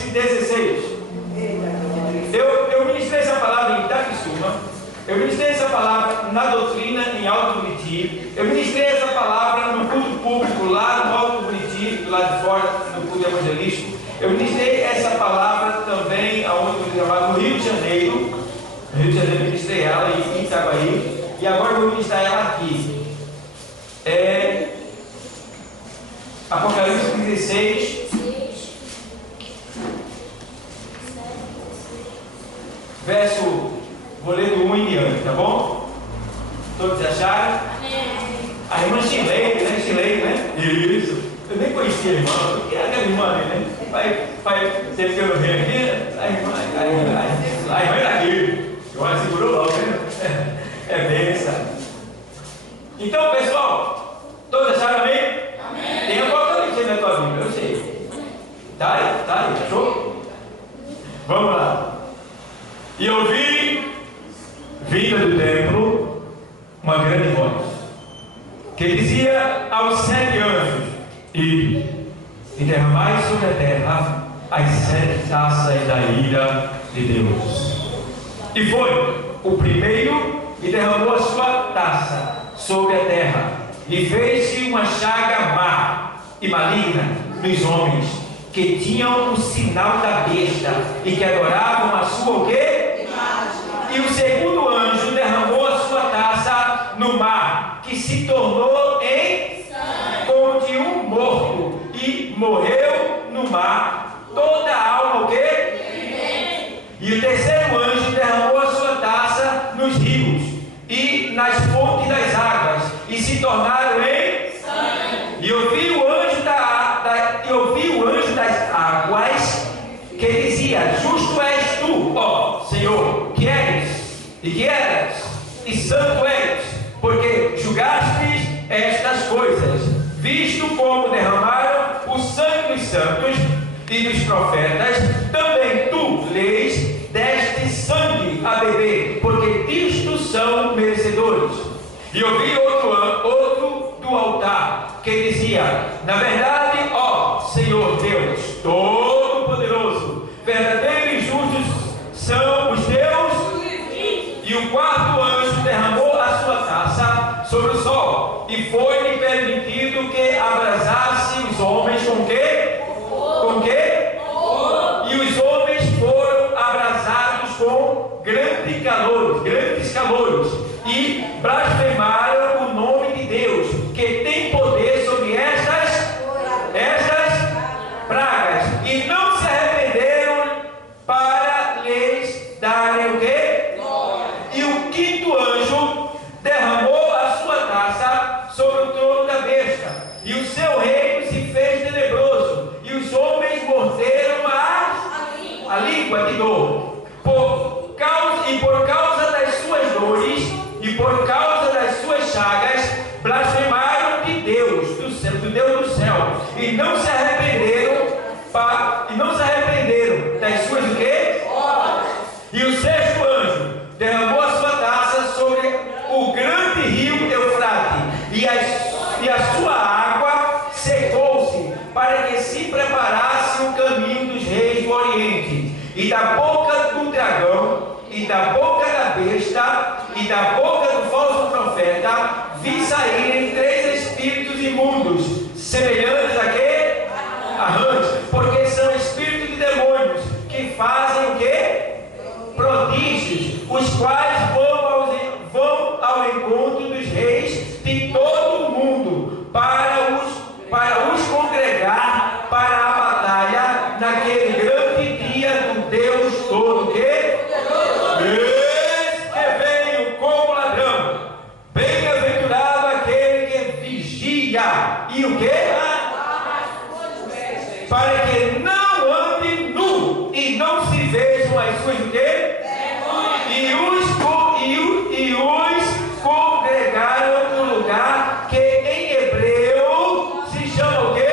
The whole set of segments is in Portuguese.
Apocalipse 16. Eu ministrei essa palavra em Itapissuma, eu ministrei essa palavra na doutrina em Alto Buriti, eu ministrei essa palavra no culto público lá no Alto Buriti, lá de fora, no culto evangelístico. Eu ministrei essa palavra também aonde eu trabalho, no Rio de Janeiro. No Rio de Janeiro eu ministrei ela em Itaguaí, e agora eu vou ministrar ela aqui. Apocalipse 16, verso, vou ler do 1 em diante, tá bom? Todos acharam? A irmã Chileide, né? Isso. Eu nem conhecia a irmã, o que é aquela irmã, né? Faz tempo que eu não venho aqui, a irmã é daqui. Agora segurou logo, né? É bênção. Então, pessoal, todos acharam amém? Amém. Tem Apocalipse na tua Bíblia, eu sei. Tá aí, achou? Vamos lá. E ouvi, vinda do templo, uma grande voz, que dizia aos 7 anjos: e derramai sobre a terra as 7 taças da ira de Deus. E foi o primeiro e derramou a sua taça sobre a terra, e fez-se uma chaga má e maligna nos homens que tinham o sinal da besta e que adoravam a sua o quê? Imagem. E o segundo anjo derramou a sua taça no mar, que se tornou em sangue, como de um morto, e morreu no mar toda a alma o quê? E o terceiro anjo derramou a sua taça nos rios e nas fontes das águas, e se tornaram em sangue. E ouvi o anjo das águas que dizia: justo és tu, ó Senhor, que eres e que eras, e santo és, porque julgastes estas coisas, visto como derramaram o sangue dos santos e dos profetas, também tu lhes deste sangue a beber, porque disto são merecedores. E ouvi outro do altar que dizia: na verdade, ó Senhor Deus Todo-Poderoso, verdadeiro e justos são os teus. E o quarto anjo derramou a sua taça sobre o sol, e foi-lhe permitido que abrasasse os homens com quê? Com quê? E os homens foram abrasados com grandes calores, e blasfemaram o nome de Deus, que tem poder sobre estas pragas, e não se arrependeram para lhes darem o quê? E o quinto anjo derramou a sua taça sobre o trono da besta, e o seu reino se fez tenebroso, e os homens morderam a língua de dor, por causa das suas dores e por causa das suas chagas, blasfemaram de Deus, do Deus do céu, e não se arrependeram das suas o quê? E o sexto anjo derramou a sua taça sobre o grande rio Eufrate, e a sua água secou-se, para que se preparasse o caminho dos reis do Oriente. E da boca do dragão, e da boca da besta, e da boca do falso profeta, vi saírem 3 espíritos imundos, semelhantes a quê? A rãs, porque são espíritos de demônios, que fazem o quê? Prodígios, os quais vão ao encontro dos reis de todo o mundo, para os congregar para a batalha naquele grande dia do Deus todo que veio como ladrão. Bem-aventurado aquele que vigia e o que? Para que não ande nu e não se vejam as suas o quê? E os congregaram no lugar que em hebreu se chama o quê?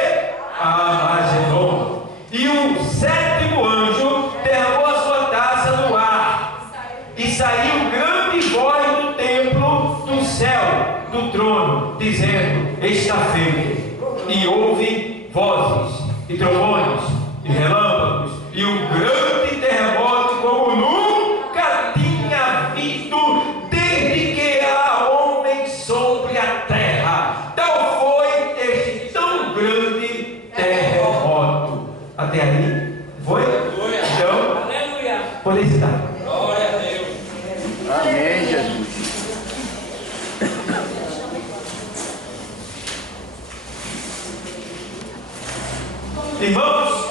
Armagedon. E o sétimo anjo derramou a sua taça no ar, e saiu grande voz do templo do céu, do trono, dizendo: está feito. E houve vozes, e trovões, e relâmpagos, e um grande terremoto como nunca tinha havido desde que há homem sobre a terra. Tal foi este tão grande terremoto. Até aí? Foi? Então, podem citar. Glória a Deus. Amém, Jesus. Irmãos,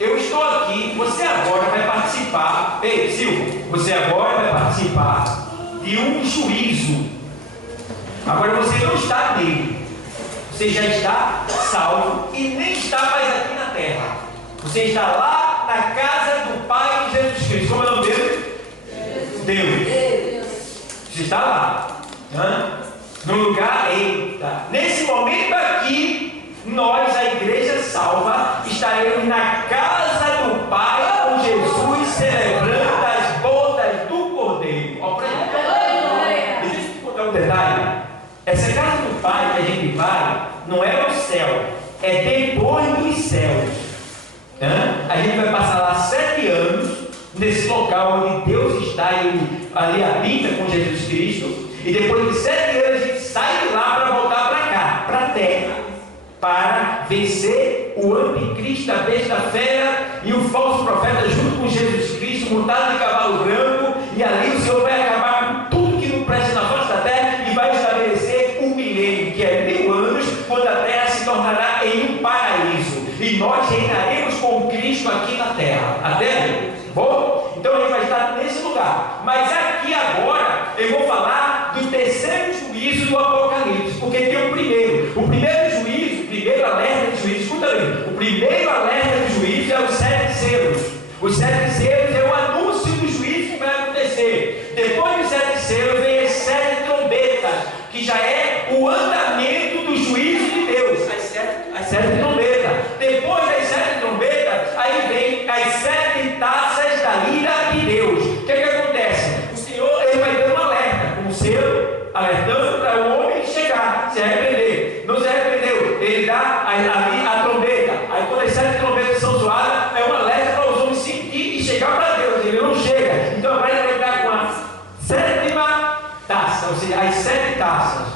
eu estou aqui, você agora vai participar. Ei, Silvio, você agora vai participar de um juízo. Agora você não está nele, você já está salvo e nem está mais aqui na terra. Você está lá na casa do Pai de Jesus Cristo. Como é o nome dele? Deus. Você está lá, no lugar, eita. Nesse momento aqui, nós, a igreja salva, estaremos na casa do Pai com Jesus, celebrando as bodas do Cordeiro. Ó, para aí. Deixa eu te contar um detalhe. Essa casa do Pai que a gente vai, não é o céu, é depois dos céus. A gente vai passar lá 7 anos nesse local onde Deus está e Ele ali habita com Jesus Cristo. E depois de 7 anos a gente sai de lá para voltar para cá, para a terra, para vencer o anticristo, a besta fera e o falso profeta junto com Jesus Cristo, montado de cavalo branco. E ali o Senhor vai acabar com tudo que não presta na face da terra e vai estabelecer um milênio, que é 1000 anos, quando a terra se tornará em um paraíso. E nós reinaremos com Cristo aqui na terra. Até? Bom? Então a gente vai estar nesse lugar. Mas aqui agora eu vou falar do terceiro juízo do Apocalipse, porque tem o primeiro. O primeiro juízo, o primeiro alerta de juízo, escuta aí. O primeiro alerta de juízo é os 7 selos. Os 7 selos é o anúncio do juízo que vai acontecer. Depois dos 7 selos vem as 7 trombetas, que já é o andamento do juízo de Deus. As 7 trombetas. Depois das 7 trombetas, aí vem as 7 taças da ira de Deus. O que acontece? O Senhor ele vai dando um alerta, um selo, alertando para o homem chegar, se arrepender. Não se arrependeu, ele dá a trombeta. Aí quando as 7 trombetas são zoadas, é um alerta para os homens sentir e chegar para Deus. Ele não chega. Então agora ele vai entrar com a 7ª taça, ou seja, as 7 taças.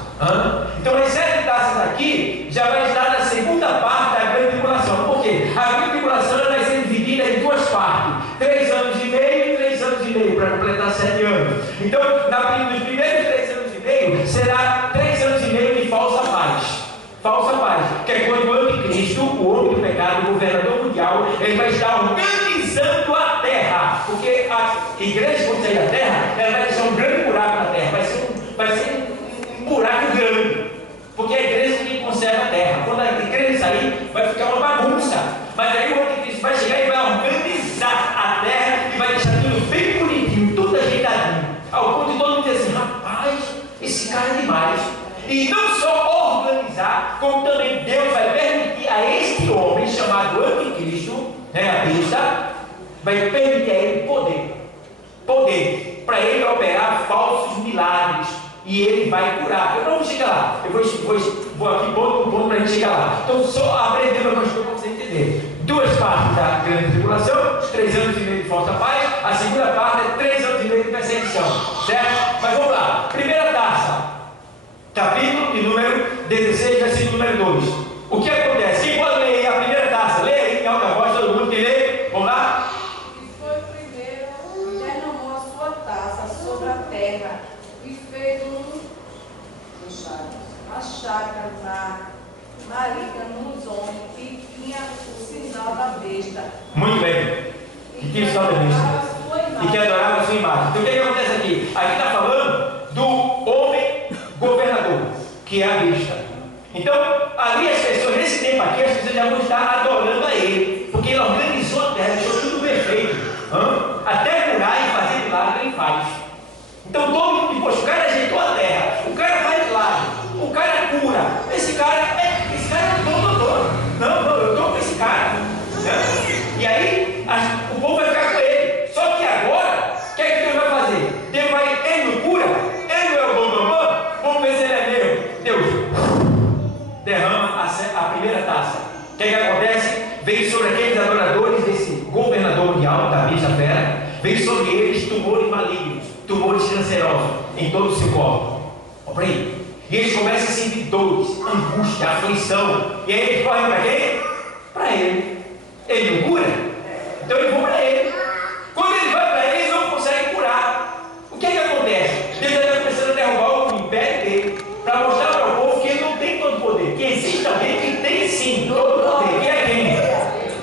Então as 7 taças aqui já vai estar na segunda parte da grande tribulação. Por quê? A grande tribulação vai ser dividida em 2 partes: 3 anos e meio e 3 anos e meio, para completar 7 anos. Então, nos primeiros 3 anos e meio, será 3 anos e meio de falsa paz. Falsa paz, que é quando o anticristo, o homem do pecado, o governador mundial, ele vai estar organizando a terra. Porque a igreja, quando sair da terra, ela vai deixar um grande buraco na terra. Vai ser um buraco grande. Porque a igreja que conserva a terra. Quando a igreja sair, vai ficar uma bagunça. Mas aí o anticristo vai chegar e vai organizar a terra e vai deixar tudo bem bonitinho, tudo ajeitadinho. Ao ponto de todo mundo dizer assim: rapaz, esse cara é demais. E não só organizar, como também Deus vai permitir a este homem chamado anticristo, a besta, vai permitir a ele poder, para ele operar falsos milagres. E ele vai curar. Eu não vou chegar lá. Eu vou aqui ponto por ponto para a gente chegar lá. Então, só aprendendo algumas coisas para você entender. 2 partes da grande tribulação, os 3 anos e meio de falsa paz. A segunda parte é 3 anos e meio de perseguição. Certo? Mas vamos lá. Primeira taça. Capítulo de número 16, versículo número 2. O que acontece? Quem pode ler a primeira taça? Lê aí em alta voz, todo mundo que lê. Vamos lá? E foi o primeiro que derramou a sua taça sobre a terra e fez uma chaga maligna nos homens que tinha o sinal da besta. Muito bem. Que tinha o sinal da besta. E que adorava a sua imagem. Então o que acontece aqui? Aqui está falando do homem governador, que é a besta. Então, ali as pessoas, nesse tempo aqui, as pessoas já vão estar adorando a ele, porque ele organizou a terra, deixou tudo perfeito. Até curar e fazer milagre ele faz. Então todo mundo, poxa, o cara ajeitou a terra, o cara faz milagre, o cara cura. Esse cara é o doutor. Não, eu estou com esse cara. E aí o povo vai ficar com ele. Só que agora, o que é que Deus vai fazer? Ele não cura, ele não é o bom, vamos ver se ele é meu. Deus derrama a primeira taça. O que é que acontece? Vem sobre governador mundial da besta fera, veio sobre eles tumores malignos, tumores cancerosos em todo o seu corpo. Olha para aí. E eles começam a sentir dores, angústia, aflição. E aí eles correm para quem? Para ele. Ele não cura? Então eles vão para ele. Quando ele vai para ele, eles não conseguem curar. O que é que acontece? Deus está começando a derrubar o império dele, para mostrar para o povo que ele não tem todo o poder, que existe alguém que tem sim todo o poder. Que é quem?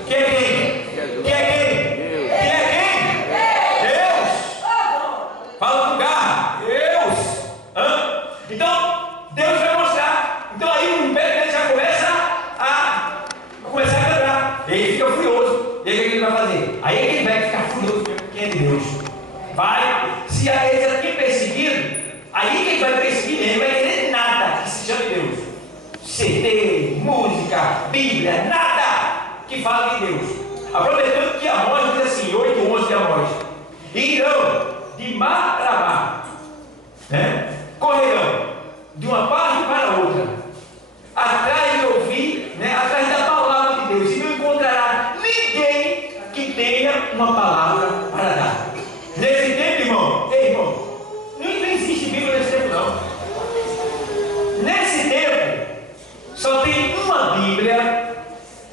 Que é quem? Que é quem? Que é quem? Deus! Fala com garra. Deus! Hã? Então, Deus vai mostrar. Então aí o império dele já começa a quebrar. Ele fica furioso. E aí o que ele vai fazer? Aí ele vai ficar furioso mesmo, quem é de Deus. Vai. Se ele já tem perseguido, aí quem vai perseguir ele vai querer nada que se chame Deus. CD, música, Bíblia, nada que fale de Deus. Aproveitando que Amós diz assim, 8:11 de Amós: irão de mar para mar, né? Correrão de uma parte para outra, atrás de ouvir, né? Atrás da palavra de Deus, e não encontrará ninguém que tenha uma palavra para dar. Nesse tempo, irmão, não existe Bíblia nesse tempo, não. Nesse tempo, só tem uma Bíblia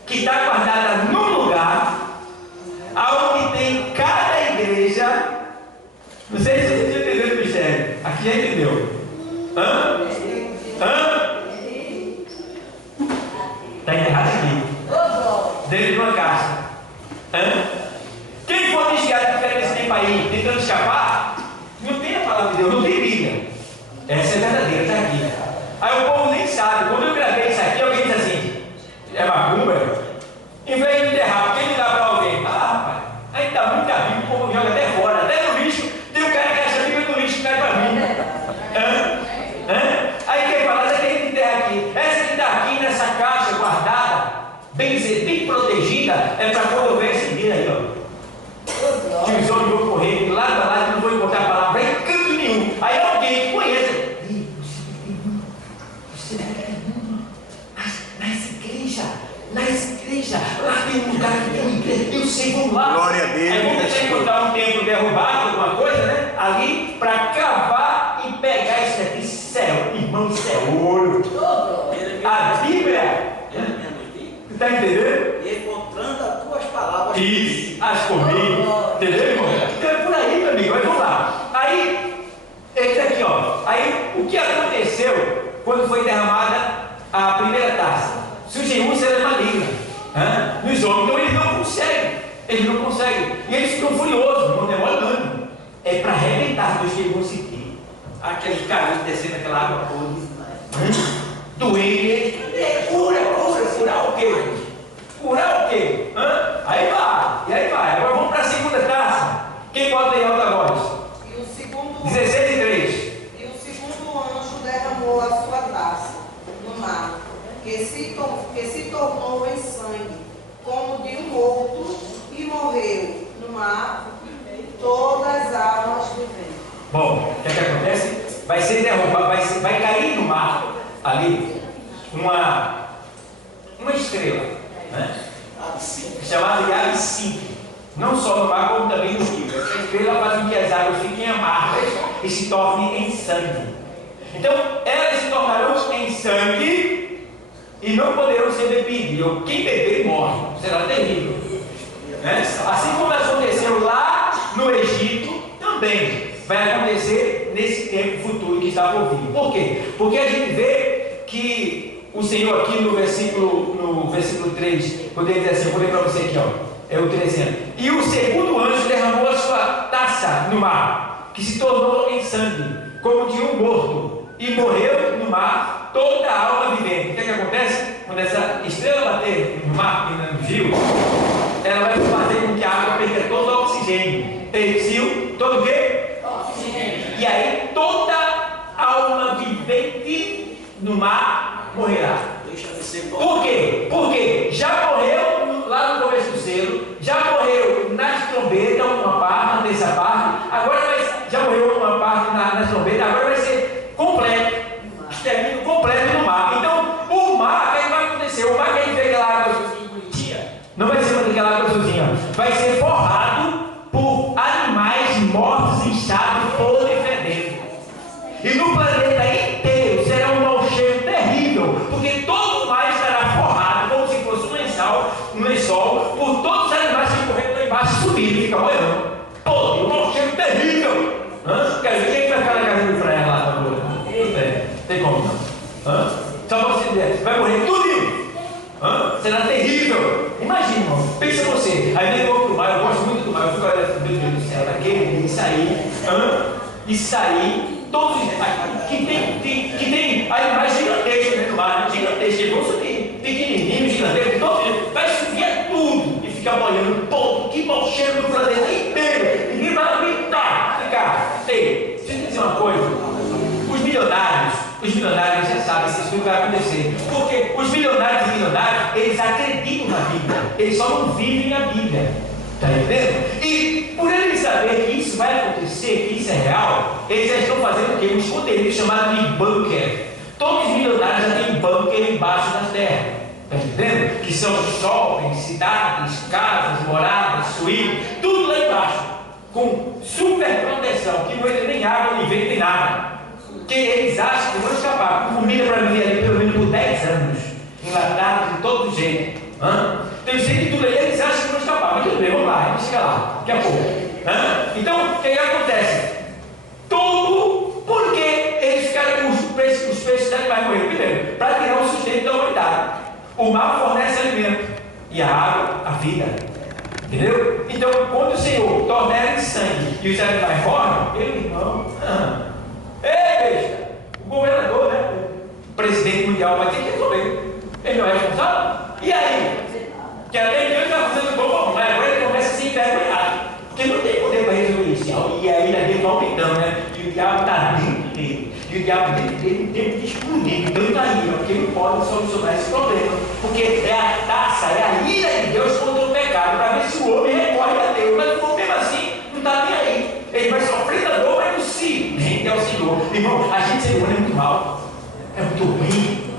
que está guardada num lugar onde tem cada igreja. Não sei se você está entendendo o mistério. Aqui já entendeu? Hã? Está enterrado aqui, dentro de uma caixa. Quem for desviado nesse tempo aí, tentando escapar, não tem a palavra de Deus, não tem Bíblia. Essa é verdadeira, está aqui. Aí o povo nem sabe. Quando eu gravei isso aqui, alguém diz assim: é macumba? Em vez de enterrar, por que não dá para alguém? Ah, rapaz, aí está muita Bíblia, o povo joga até fora, até no lixo. Tem um cara que acha a Bíblia no lixo, cai para mim. Aí quem fala, essa que a gente enterra aqui, essa que está aqui nessa caixa guardada, bem protegida, é para quando houver esse dia aí, ó. Que os homens vão correr de lado a lado, não vão encontrar a palavra em canto nenhum. Aí alguém que conhece, nas igrejas, lá tem um lugar que tem uma igreja, eu sei, vamos lá. Glória a Deus. Aí vamos tentar encontrar um templo derrubado, alguma coisa, né? Ali, para cavar e pegar isso aqui, céu, irmão, isso é ouro. A Bíblia, está entendendo? E encontrando as tuas palavras. Isso, as comigo, entendeu, irmão? Então é por aí, meu amigo, mas vamos lá. Aí, esse aqui, ó. Aí, o que aconteceu quando foi derramada a primeira taça? Surgiu era maligna nos homens, então eles não conseguem. E eles ficam furiosos, não demora dano. É para arrebentar dos que eles vão sentir. Aqueles caras descendo aquela água toda. Doente, cura o quê? Curar o quê? Aí vai, e aí vai. Agora vamos para a segunda taça. Quem pode ler alta voz? E o segundo 16:3. E o segundo anjo derramou a sua taça no mar, que se tornou em sangue, como de um morto, e morreu no mar todas as almas viventes. Bom, o que acontece? Vai ser derrubado, vai cair no mar ali uma estrela, né? Chamada de absinto. Não só no mar, como também no rio. Essa estrela faz com que as águas fiquem amargas e se tornem em sangue. Então, elas se tornarão em sangue e não poderão ser bebidas. Quem beber morre. Será terrível, né? Assim como aconteceu lá no Egito, também vai acontecer nesse tempo futuro que está por vir. Por quê? Porque a gente vê que o Senhor aqui no versículo 3, quando ele diz assim, eu vou ler para você aqui, ó. É o 13. E o segundo anjo derramou a sua taça no mar, que se tornou em sangue, como de um morto, e morreu no mar toda a alma vivente. O que acontece? Quando essa estrela bater no mar e no rio, ela vai fazer com que a água perca todo o oxigênio. Rio, todo o quê? Oxigênio. E aí toda alma vivente no mar morrerá. Por quê? Porque já morreu lá no começo do selo, já morreu nas trombetas, uma parte dessa parte, agora já morreu uma parte nas trombetas, agora vai ser completo, extermínio completo no mar. Então, o mar, o que vai acontecer? O mar que a gente vê aquela água bonitinha, não vai ser aquela água azulzinho, vai ser forrado por animais mortos em estado podre e fedendo. E no planeta inteiro será um mau cheiro terrível, porque todo o mar estará forrado como se fosse um lençol por todos os animais que correram lá embaixo e subiram e ficam olhando. Pô, um mau cheiro terrível. Quer dizer, quem vai ficar na casa do Fraia lá na rua? Tem como não? Só você dizer, vai morrer tudo. Será terrível. Imagina, irmão, pensa você. Aí vem outro mar, eu gosto muito do mar, eu fico olhando, meu Deus do céu, daquele, e sair, todos que tem animais gigantescos dentro do mar, gigantescos, eles vão subir, pequenininhos, gigantescos, todos, vai subir tudo e ficar molhando todo, que mau cheiro no planeta inteiro, ninguém vai aguentar, deixa eu dizer uma coisa. Os milionários já sabem se isso vai acontecer. Porque os milionários e milionários, eles acreditam na Bíblia. Eles só não vivem a Bíblia. Está entendendo? E por eles saberem que isso vai acontecer, que isso é real, eles já estão fazendo o quê? Um esconderijo chamado de bunker. Todos os milionários já têm bunker embaixo da terra. Está entendendo? Que são shoppings, cidades, casas, moradas, suítes, tudo lá embaixo. Com super proteção, que não entra nem água, nem vento, nem nada. Que eles acham que vão escapar com comida para viver ali pelo menos por 10 anos, enlatado de todo jeito. Então eu sei que tudo aí eles acham que vão escapar, mas tudo bem, vamos lá, a gente chega lá, daqui a pouco. Então, o que acontece? Tudo porque eles ficaram com os peixes animais morrendo primeiro, para tirar o sustento da humanidade. O mar fornece alimento e a água, a vida. Entendeu? Então, quando o Senhor torna ela em sangue e os animais morrem, ele, irmão, ei, besta, o governador, né? O presidente mundial vai ter que resolver. Ele não é responsável? E aí? Que até então ele está fazendo bom, mas agora ele começa a se envergonhar. Porque não tem poder para resolver isso. E aí a gente vai aumentando, né? E o diabo está dentro dele. E o diabo dentro dele não tem que esconder. Então está aí, porque não pode solucionar esse problema. Porque é a taça, é a ira de Deus contra o pecado, para ver se o homem recorre a Deus. Mas o mesmo assim, não está nem aí. Ele vai sofrer da dor, mas não se rende ao Senhor. Irmão, a gente ser humano é muito mal. É muito ruim.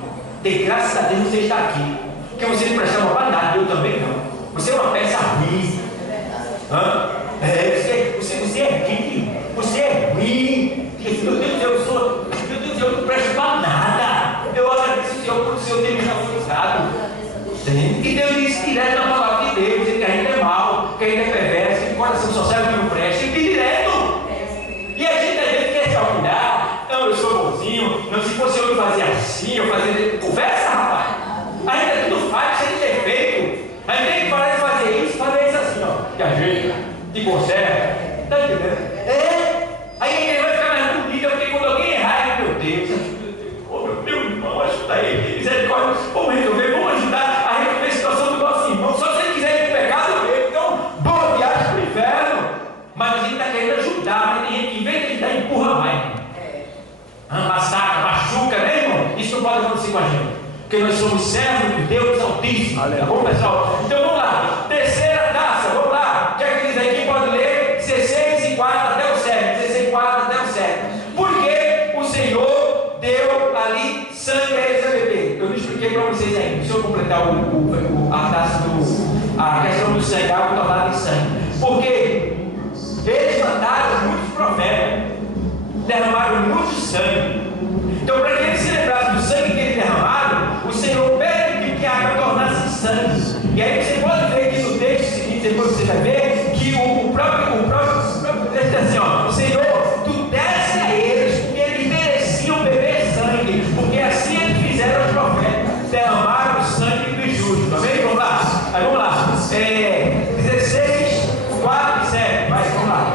De graças a Deus você está aqui. Porque você não prestava para nada, eu também não. Você é uma peça ruim. Você é ruim. Você é ruim. Meu Deus, eu não presto para nada. Eu agradeço o Senhor por o Senhor ter me alcançado. E Deus disse direto na palavra de Deus, que a gente é mal, que a gente é perverso, que o coração só serve que não presta, e direto. E a gente às vezes quer se orgulhar. Não, eu sou bonzinho. Não, se fosse eu fazer assim, eu fazia. Conversa, rapaz. Ainda tudo faz, sem defeito. A gente tem que parar de fazer isso assim, ó. Que ajeita, que conserva. Está entendendo? Aí a gente vai ficar mais bonita, porque quando alguém errar, meu Deus, meu irmão, ajuda ele. Misericórdia, vamos resolver, vamos ajudar a resolver a situação do nosso irmão. Só se ele quiser ir para o pecado, então, boa viagem para o inferno. Mas a gente está querendo ajudar, mas tem gente que em vez de ajudar, empurra mais. Machuca, né, irmão? Isso não pode acontecer com a gente. Porque nós somos servos de Deus Altíssimo. Tá bom, pessoal? Então vamos lá. Terceira taça, vamos lá. Já que diz aqui, pode ler 16 e 4 até o 7. 16 e 4 até o 7. Porque o Senhor deu ali sangue a eles a beber. Eu não expliquei para vocês ainda. Deixa eu completar a taça a questão do sangue, a água tornada em sangue. Porque eles mataram muitos profetas, derramaram muito sangue. Então, para que eles se lembrassem do sangue que eles derramaram, o Senhor permitiu que a água tornasse sangue. E aí você pode ver aqui no texto seguinte, depois você vai ver, que o próprio texto é assim, ó, o Senhor, tu desse a eles, porque eles mereciam beber sangue, porque assim eles fizeram os profetas, derramaram o sangue dos justos. Amém? Vamos lá? Aí vamos lá. 16, 4 e 7. Vai, vamos lá.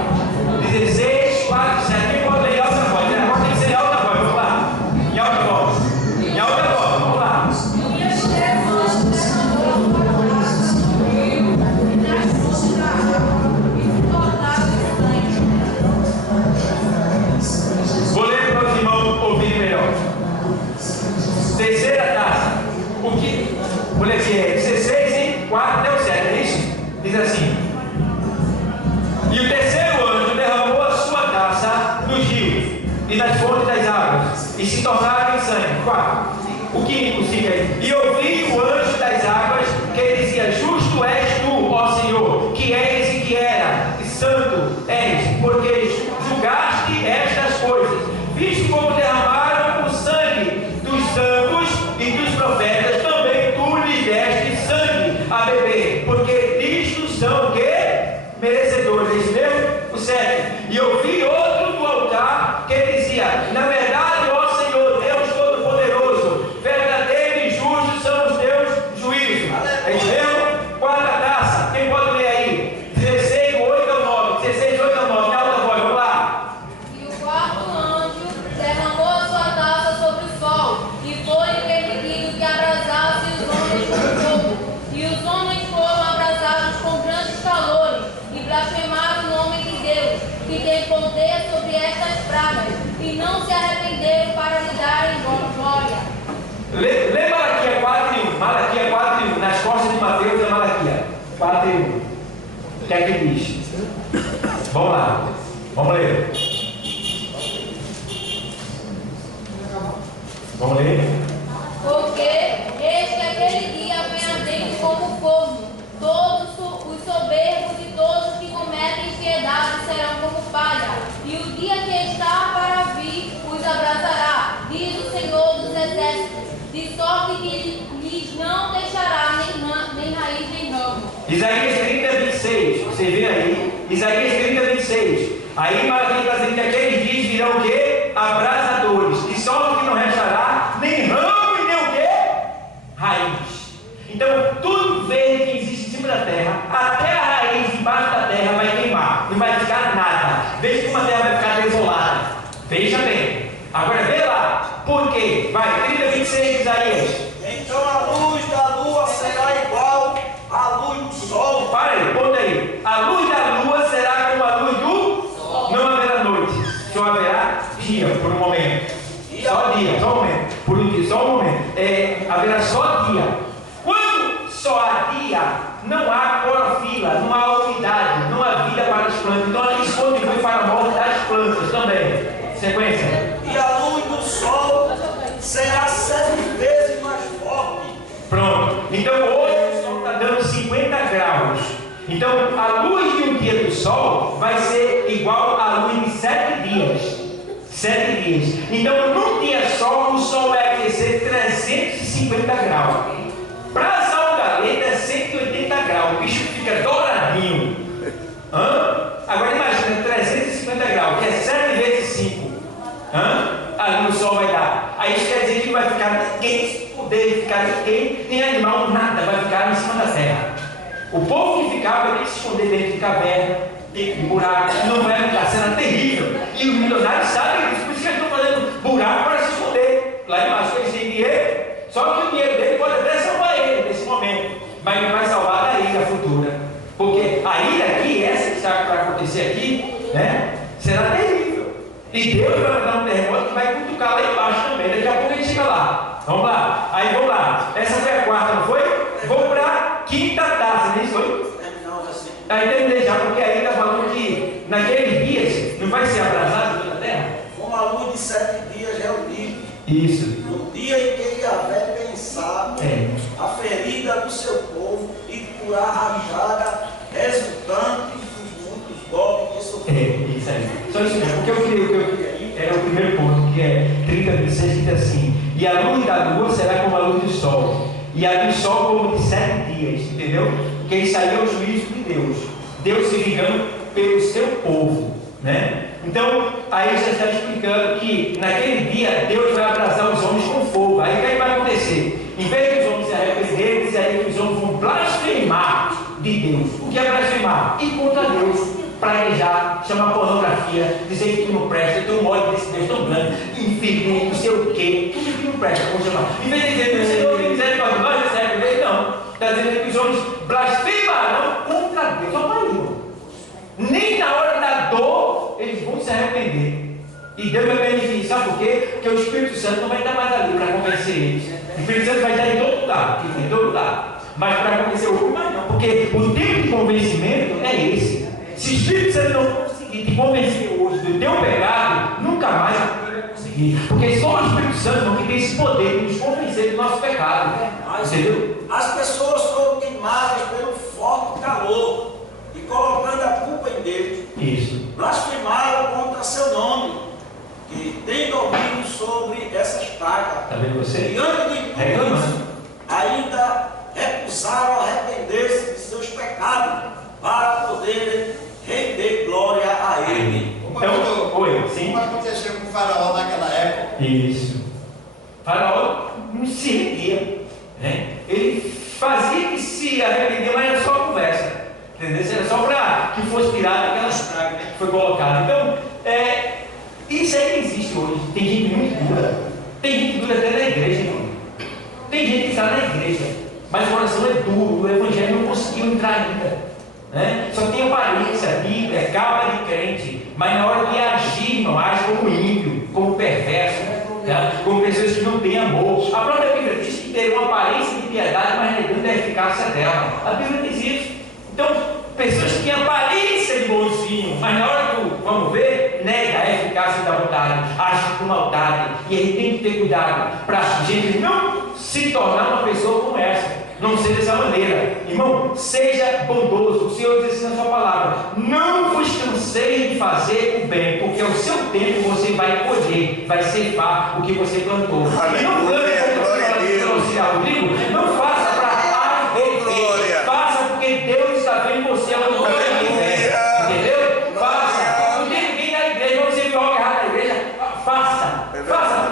16, 4 e 7. Quem pode ler alta voz? Agora tem que ser alta voz. Vamos lá. Em alta voz. Em alta voz. Vamos lá. Vou ler para os irmãos ouvirem melhor. Terceira taça. O que? Vou ler aqui. 16, 4 até o 7. É isso? Diz assim. E o terceiro anjo derramou a sua taça nos rios e nas fontes das águas, e se tornaram em sangue. 4. O que significa aí? E ouvi o anjo das águas que dizia: Justo és tu, ó Senhor que tem poder sobre estas pragas, e não se arrependeram para lhe darem glória. Lê Malaquia 4:1. Malaquia 4:1. Nas costas de Mateus é Malaquia 4:1. O que é que diz? Vamos lá. Vamos ler. Vamos ler. Porque eis que aquele dia vem ardente como fogo. Todos os soberbos e todos os que cometem impiedade serão como palha. E o dia que está para vir os abrasará, diz o Senhor dos Exércitos, de sorte que lhes não deixará nem raiz nem ramo. Isaías 30:26. Você vê aí? Isaías 30:26. Aí Malaquia está dizendo que aqueles dias virão o quê? Abrasadores. De sorte que não restará nem ramo e nem o quê? Raiz. Então, tudo verde que existe em cima da terra, até a raiz embaixo da terra vai queimar. Não vai ficar nada. Veja como a terra vai ficar desolada. Veja bem. Agora vê lá. Por quê? Vai, 30:26 Isaías. Então a luz da lua será igual à luz do sol. Para aí, ponta aí. A luz da lua será como a luz do sol. Não haverá noite, só haverá dia por um momento. Só dia, só um momento. Por um dia, só um momento. Haverá só dia. Quando só há dia, não há clorofila, não há umidade, não há vida para as plantas. Então isso contribui para a morte das plantas também. Sequência. E a luz do sol será 7 vezes mais forte. Pronto. Então hoje o sol está dando 50 graus. Então a luz de um dia do sol vai ser igual à luz de 7 dias. 7 dias. Então num dia só o sol vai aquecer 350 graus. Para assar o galeto é 180 graus. O bicho fica douradinho. Agora imagina 350 graus, que é 7 vezes 5. Ali o sol vai dar. Aí isso quer dizer que não vai ficar ninguém, poder ficar ninguém, nem animal, nada, vai ficar em cima da terra. O povo que ficava tem que se esconder dentro de caverna, dentro de buraco, não vai ficar, será terrível. E os milionários sabem disso, por isso que eles estão fazendo buraco para se esconder. Lá embaixo eles têm dinheiro, só que o dinheiro dele pode até salvar ele nesse momento, mas não vai salvar a ilha futura. Porque a ilha aqui, essa que está para acontecer aqui, né, será terrível. E Deus vai mandar um terremoto que vai cutucar lá embaixo também. Daqui a pouco a gente chega lá. Vamos lá. Aí vamos lá. Essa foi a quarta, não foi? Vamos para a quinta taça, não foi? Aí terminei já, porque aí está falando que naqueles dias não vai ser abrasado toda a terra. Como a luz de 7 dias reunidos. Isso. No dia em que Yahvé pensar a ferida do seu povo e curar a chaga resultante dos muitos golpes que sofreu. Isso aí. Só isso mesmo. Porque eu queria era o primeiro ponto, que é 30:26, que diz assim: e a luz da lua será como a luz do sol, e a do sol como de 7 dias, entendeu? Porque isso aí é o juízo de Deus. Deus se vingando pelo seu povo, né? Então, aí já está explicando que naquele dia Deus vai abrasar os homens com fogo. Aí o que vai acontecer? Em vez de os homens se arrependerem, diz aí que os homens vão blasfemar de Deus. O que é blasfemar? Ir contra Deus, praguejar, chamar pornografia, dizer que tu não presta, tu mole desse Deus tão grande, infinito, não sei o quê, tudo que não presta, vamos chamar. Em vez de dizer que o Senhor tem misericórdia, nós recebemos dele, não. Está dizendo que os homens blasfemarão contra Deus. Só para aí. Nem na hora da dor eles vão se arrepender. E Deus vai beneficiar, sabe por quê? Porque o Espírito Santo não vai estar mais ali para convencer eles. O Espírito Santo vai estar em todo lugar, em todo lugar. Mas para convencer o outro, mas não. Porque o tempo de convencimento é esse. Se o Espírito Santo não conseguir te convencer hoje do teu pecado, nunca mais vai conseguir. Porque só o Espírito Santo que tem esse poder de nos convencer do nosso pecado. Entendeu? As pessoas foram queimadas pelo forte calor e colocando a culpa em Deus. Isso. Blasfemaram contra seu nome, que tem domínio sobre essas pragas. Está vendo você? Diante de tudo isso, ainda recusaram arrepender-se de seus pecados para poderem render glória a Ele. Então, oi, sim. Como aconteceu com o faraó naquela época? Isso. Faraó não se rendia, né? Ele fazia que se arrependia, mas era só conversa, entendeu? Era só para que fosse tirada aquelas pragas, né, que foi colocada. Então, isso aí existe hoje. Tem gente muito dura. Tem gente dura até na igreja, irmão. Tem gente que está na igreja, mas o coração é duro. O evangelho não conseguiu entrar ainda. né? Só tem aparência, Bíblia, capa de crente, mas na hora de agir, não age como ímpio, como perverso, tá? Como pessoas que não têm amor. A própria Bíblia diz que tem uma aparência de piedade, mas negando a eficácia dela. A Bíblia diz isso. Então, pessoas que têm aparência de bonzinho, mas na hora do vamos ver, nega a eficácia da vontade, age com maldade. E aí tem que ter cuidado para a gente não se tornar uma pessoa como essa. Não seja dessa maneira, irmão. Seja bondoso. O Senhor diz assim na sua palavra: não vos canseis de fazer o bem, porque ao seu tempo você vai colher, vai ceifar o que você plantou. E não Rodrigo, não faça para arrepender, faça porque Deus está vendo você a lutar, entendeu? Faça, porque ninguém na igreja, quando você coloca errado na igreja, faça,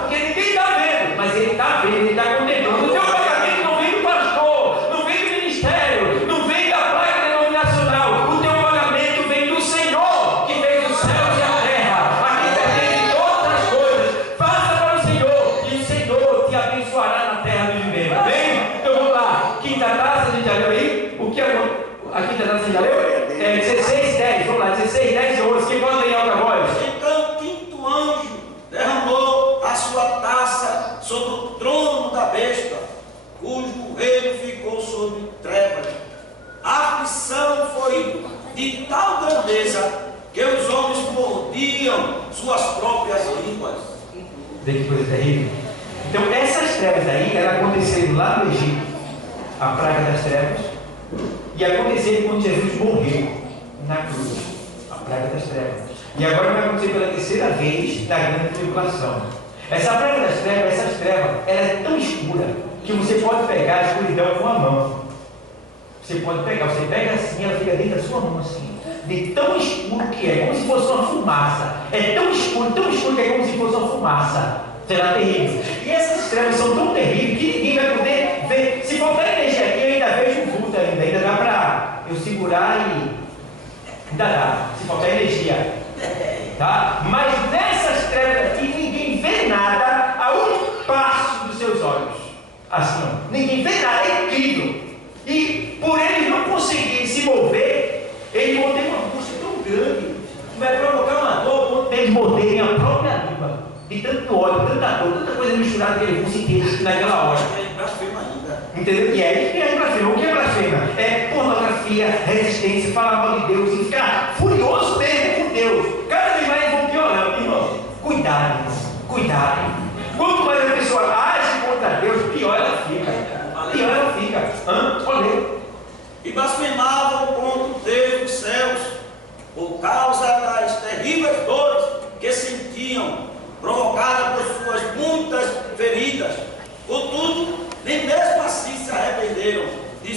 porque ninguém está vendo, mas Ele está vendo, Ele está contemplando. O teu pagamento não vem do pastor, não vem do ministério, não vem da placa denominacional. O teu pagamento vem do Senhor, que fez os céus e a terra, a quem pertence todas as coisas. Faça para o Senhor, e o Senhor te abençoará na terra do vivendo. Amém? Então vamos lá, quinta taça, a gente já leu aí? O que é a quinta taça, a gente já leu? 16, 10, vamos lá, 16, 10 e 11. Quem pode ler em alta voz? Então o quinto anjo derramou a sua taça sobre o trono da besta, cujo reino ficou sobre trevas. A aflição foi de tal grandeza que os homens mordiam suas próprias línguas. Vê que coisa terrível. Então essas trevas aí, elas aconteceram lá no Egito, a praga das trevas, e aconteceram quando Jesus morreu na cruz, a praga das trevas. E agora vai acontecer pela terceira vez da grande tribulação. Essa praga das trevas, essas trevas, ela é tão escura que você pode pegar a escuridão com a mão. Você pode pegar, você pega assim, ela fica dentro da sua mão assim, de tão escuro que é, como se fosse uma fumaça. É tão escuro que é como se fosse uma fumaça. Será terrível. E essas trevas são tão terríveis que ninguém vai poder ver. Se faltar energia aqui, eu ainda vejo um vulto ainda dá para eu segurar e ainda dá, se faltar energia, tá? Mas nessas trevas aqui ninguém vê nada a um passo dos seus olhos, assim, ó. Ninguém vê nada, é incrível. E por eles não conseguirem se mover, eles vão ter uma angústia tão grande que vai provocar uma dor quando eles morderem a própria língua. De tanto ódio, tanta dor, tanta coisa misturada que eles vão sentir naquela hora. Entendeu? E aí que é blasfema. O que é blasfema? É pornografia, resistência, falar mal de Deus e ficar furioso mesmo com Deus. Cada vez mais eles vão piorando, irmão. Cuidado, irmão. Cuidado. Quanto mais a pessoa age contra Deus, pior ela fica. Pior ela fica. Olha. E blasfemavam contra Deus dos céus por causa das terríveis dores que sentiam, provocadas por suas muitas feridas. Contudo, nem mesmo assim se arrependeram de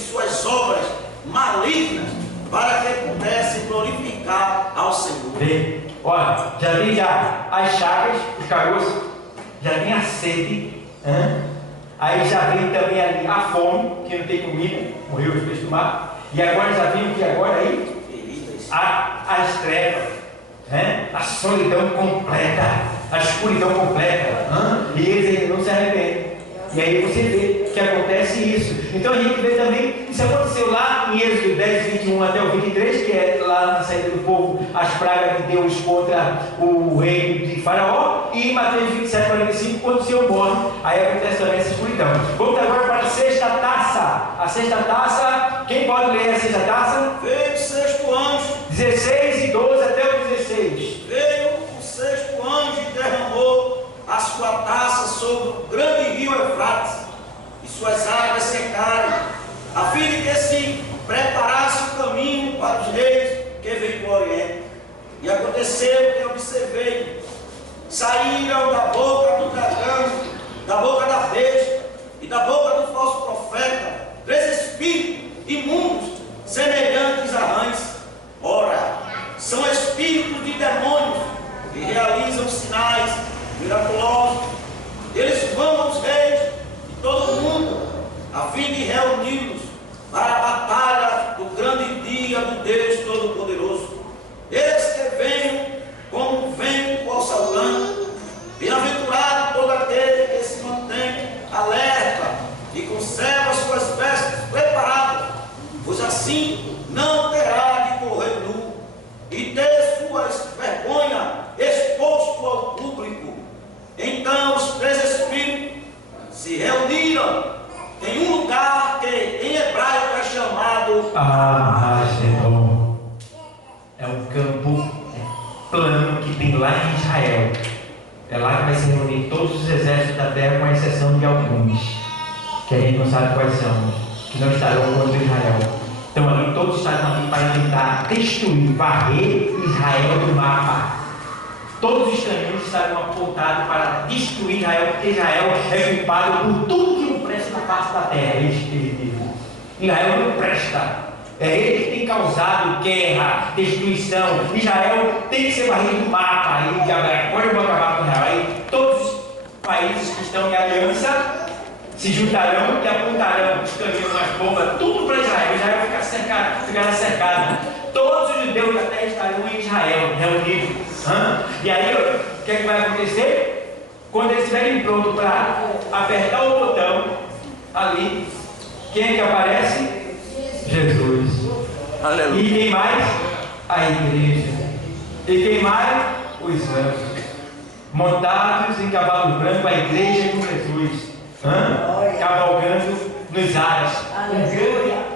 suas obras malignas, para que pudessem glorificar ao Senhor. Vê, olha, já tem as chagas, os caroços, já tem a sede, aí já vem também ali a fome, que não tem comida, morreu os peixes do mar, e agora já vem o que agora aí? As trevas. A solidão completa, a escuridão completa, e eles ainda não se arrependem. E aí você vê que acontece isso. Então a gente vê também, isso aconteceu lá em Êxodo 10, 21 até o 23, que é lá na saída do povo, as pragas de Deus contra o reino de Faraó, e em Mateus 27, 45, quando o Senhor morre, aí acontece também essa escuridão. Vamos agora para a sexta taça. A sexta taça, quem pode ler a sexta taça? Veio o sexto anjo, 16 e 12 até o 16. Veio o sexto anjo e derramou a sua taça sobre o grande rio Eufrates, e suas águas secaram, a fim de que se preparasse o caminho para os reis que vêm do Oriente. E aconteceu que observei, saíram da boca do dragão, da boca da besta e da boca do falso profeta, 3 espíritos imundos, semelhantes a rãs. Ora, são espíritos de demônios que realizam sinais miraculosos. Eles vão aos reis de todo o mundo, a fim de reuni-los para a batalha do grande dia do Deus Todo-Poderoso. Eles que venham como vento alçalando, pela não terá de correr nu e ter sua vergonha exposto ao público. Então os 3 espíritos se reuniram em um lugar que em hebraico é chamado Armagedon. É um campo plano que tem lá em Israel. É lá que vai se reunir todos os exércitos da terra, com exceção de alguns, que a gente não sabe quais são, que não estarão contra Israel. Então ali todos estarão ali para tentar destruir, varrer Israel do mapa. Todos os caminhos estarão apontados para destruir Israel, porque Israel é culpado por tudo que não presta na face da terra. Israel não presta. É ele que tem causado guerra, destruição. Israel tem que ser varrido do mapa. Aí, agora eu vou acabar com Israel. Aí todos os países que estão em aliança se juntarão e apontarão os caminhos, as bombas, tudo para Israel. Israel ficará cercado. Todos os judeus da terra estarão em Israel, reunidos. E aí, o que é que vai acontecer? Quando eles estiverem prontos para apertar o botão, ali, quem é que aparece? Jesus. Aleluia. E quem mais? A igreja. E quem mais? Os anjos. Montados em cavalo branco, a igreja com Jesus. Cavalgando nos ares.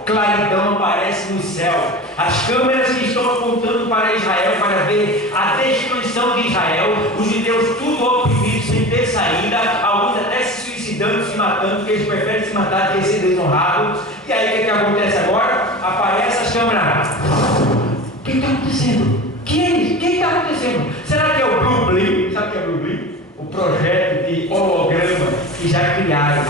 Claridão aparece no céu. As câmeras que estão apontando para Israel, para ver a destruição de Israel. Os judeus tudo oprimidos, sem ter saída. Alguns até se suicidando, se matando, porque eles preferem se matar do que ser desonrados. E aí o que acontece agora? Aparece as câmeras. O que está acontecendo? Quem está acontecendo? Será que é o Blue Blim? Sabe o que é o Blue Blim? O projeto de holograma que já criaram.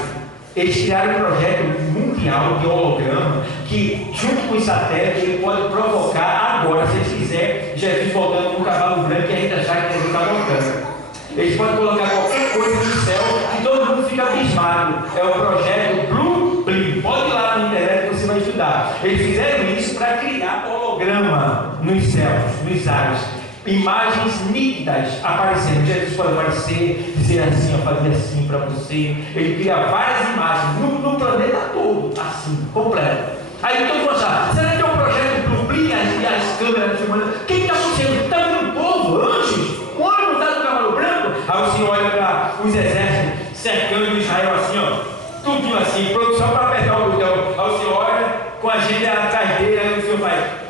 Eles criaram um projeto mundial de holograma que, junto com os satélites, ele pode provocar agora, se eles quiserem, Jesus voltando com um cavalo branco e a gente achar que ele está voltando. Eles podem colocar qualquer coisa no céu e todo mundo fica abismado. É o projeto Blue Blim. Pode ir lá na internet que você vai estudar. Eles fizeram isso para criar holograma nos céus, nos ares. Imagens nítidas aparecendo. Jesus pode aparecer, dizer assim, fazer assim para você. Ele cria várias imagens no planeta todo, assim, completo. Aí todo mundo achar, será que é um projeto Blue Blim e as câmeras filmando? O que está acontecendo? Está vendo um povo, anjos? Um homem montado no cavalo branco? Aí o Senhor olha para os exércitos cercando Israel assim, ó, tudinho assim, produção para apertar o botão. Aí o Senhor olha com a gente atrás dele, aí o Senhor faz.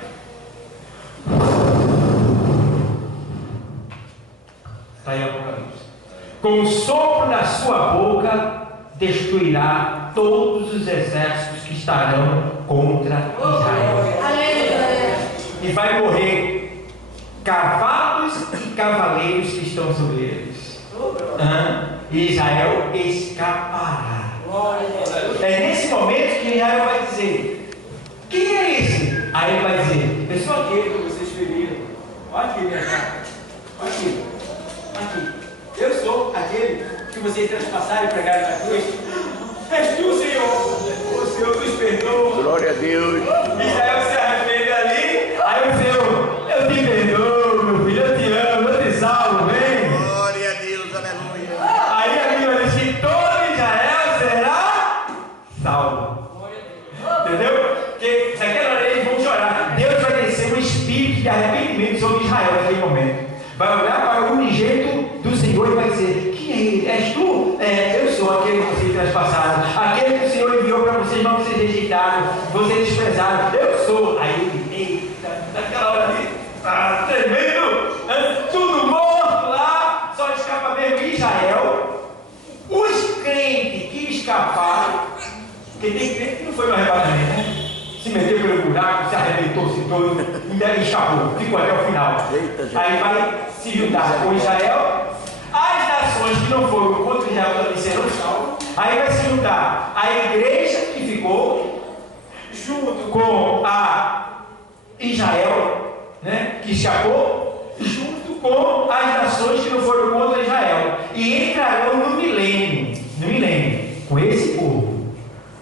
Está aí Apocalipse. Com o sopro da sua boca destruirá todos os exércitos que estarão contra Israel. E vai morrer cavalos e cavaleiros que estão sobre eles. E Israel escapará. É nesse momento que Israel vai dizer: quem é esse? Aí ele vai dizer: eu sou aquele que vocês feriram. Olha aqui, minha cara. Olha aqui. Aqui. Eu sou aquele que vocês transpassaram e pregaram na cruz. És tu, Senhor. O Senhor nos perdoa. Glória a Deus. Israel se arrepende ali. Aí o Senhor: eu te perdoo, meu filho. Eu te amo. Eu te salvo. Vem. Glória a Deus, aleluia. Aí a Bíblia diz que todo Israel será salvo. Entendeu? Porque naquela hora eles vão chorar. Deus vai descer um espírito de arrependimento sobre Israel naquele momento. Vai olhar para o unigênito do Senhor e vai dizer: quem é ele? És tu? Eu sou aquele que vocês transpassaram, aquele que o Senhor enviou para vocês, mas vocês rejeitaram, vocês desprezaram. Eu sou. Aí ele, eita, naquela hora ali, tá tremendo, tudo morto lá, só escapa mesmo Israel. Os crentes que escaparam, porque tem crente que não foi no arrebatamento, né? Se meteu pelo buraco, se arrebentou-se todo, ainda escapou, ficou até o final. Aí vai se juntar com Israel. As nações que não foram contra Israel também serão salvas. Aí vai se juntar a igreja que ficou, junto com a Israel, né, que escapou, junto com as nações que não foram contra Israel. E entrarão no milênio, com esse povo.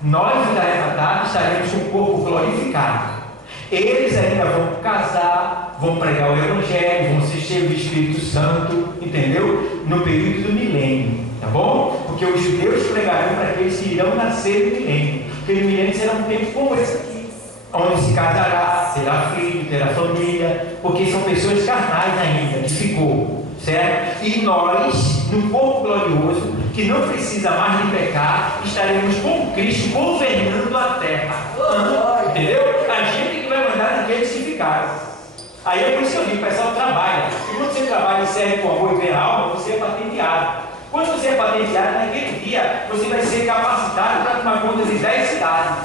Nós, os arrebatados, estaremos com o corpo glorificado. Eles ainda vão casar, vão pregar o Evangelho, vão ser cheios do Espírito Santo, entendeu? No período do milênio, tá bom? Porque os judeus pregarão para aqueles que irão nascer no milênio. Porque o milênio será um tempo como esse aqui. onde se casará, será filho, terá família, porque são pessoas carnais ainda, que ficou, certo? E nós, no corpo glorioso, que não precisa mais de pecar, estaremos com Cristo governando a terra. Entendeu? A gente que vai mandar naqueles que ficaram. Aí é por isso que eu digo, o pessoal trabalha. E quando você trabalha e serve com amor e ganha alma, você é patenteado. Quando você é patenteado, naquele dia, você vai ser capacitado para tomar conta de 10 cidades.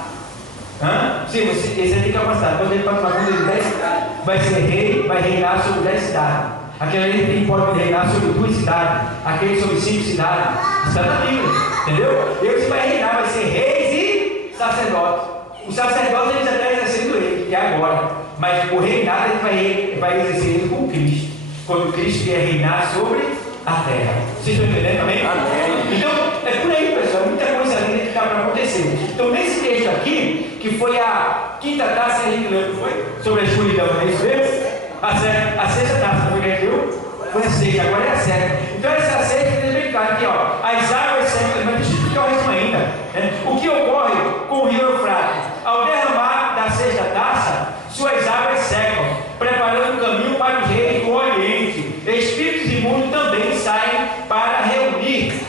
Sim, você tem capacidade. Quando ele vai tomar conta de 10 cidades, vai ser rei, vai reinar sobre 10 cidades. Aquele ali pode reinar sobre 2 cidades, aquele sobre 5 cidades. Está na Bíblia, entendeu? E você vai reinar, vai ser reis e sacerdotes. Os sacerdotes eles já estão exercendo ele, que é agora. Mas o reinado ele vai exercer ele com Cristo. Quando Cristo vier reinar sobre a terra. Vocês estão entendendo também? Amém. Então, é por aí, pessoal. Muita coisa ainda que está para acontecer. Então, nesse texto aqui, que foi a quinta taça que a gente leu, foi? Sobre a escuridão, não é isso mesmo? A sexta taça, foi que a gente leu? Foi a sexta, agora é a sétima. Então, essa sexta tem bem claro aqui, ó. As águas secam, mas deixa eu explicar o resto ainda. Né? O que ocorre com o rio Eufrates? Ao derramar da sexta taça, suas águas secam, preparando o caminho para os reis do Oriente. Espíritos imundos também saem para reunir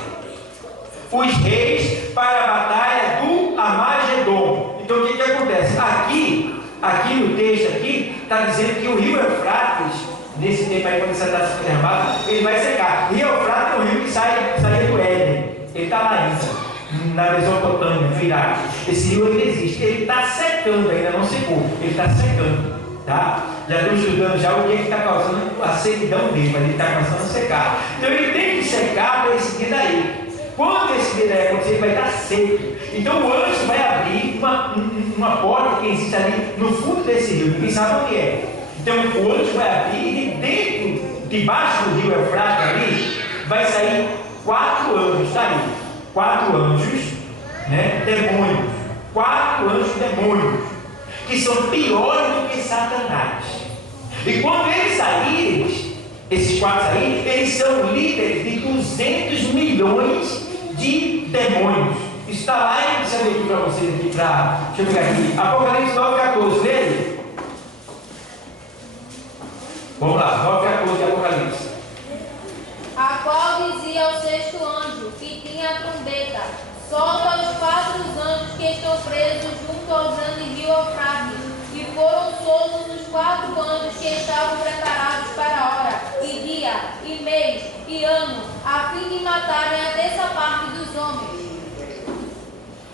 os reis para a batalha do Armagedon. Então o que acontece? Aqui no texto aqui, está dizendo que o rio Eufrates, nesse tempo aí, quando essa taça foi derramada, ele vai secar. O rio Eufrates é um rio que saía do Éden. Ele está lá ainda. Na Mesopotâmia, no Iraque. Esse rio ainda existe. Ele está secando, ainda não secou. Ele está secando. Tá? Já estou estudando já o que está causando a sequidão dele, mas ele está começando a secar. Então ele tem que secar para esse dia daí. Quando esse dia daí acontecer, ele vai estar seco. Então o anjo vai abrir uma porta que existe ali no fundo desse rio. Ninguém sabe o que é. Então o anjo vai abrir e debaixo do rio Eufrates ali, vai sair 4 anjos. Está aí. 4 anjos, né, demônios, 4 anjos demônios, que são piores do que Satanás. E quando eles saírem, esses 4 saírem, eles são líderes de 200 milhões de demônios. Isso está lá, deixa eu ver aqui para vocês, deixa eu pegar aqui, Apocalipse 9,14, lê aí. Vamos lá, 9,14 de Apocalipse. A qual dizia ao 6º anjo, que tinha a trombeta: solta os 4 anjos que estão presos junto ao grande rio Eufrates. E foram soltos os 4 anjos que estavam preparados para a hora, e dia, e mês, e ano, a fim de matarem a terça parte dos homens.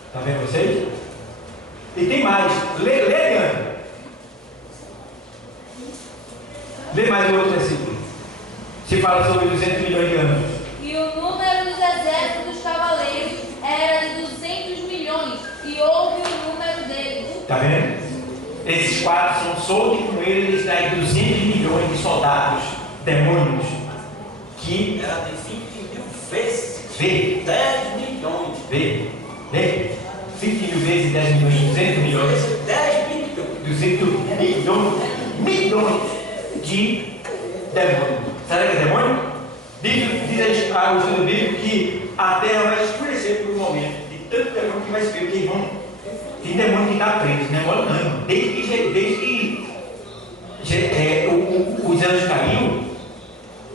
Está vendo vocês? E tem mais. Lê, Diana. Lê mais o outro versículo. Se fala sobre 200 milhões de anos. E o número dos exércitos dos cavaleiros era de 200 milhões, e houve o número deles. Está vendo? Esses 4 são soltos e com eles daí 200 milhões de soldados, demônios, que Era de 20 mil vezes. vê, 10 milhões. vê, 20 mil vezes 10 milhões, 200 milhões, 10 milhões. 200 milhões de demônios. Sabe o que é demônio? Diz a estudo bíblico que a terra vai escurecer por um momento, de tanto demônio que vai escurecer, porque irmão, tem demônio que está preso, não é mole não. Desde que os anjos caíram,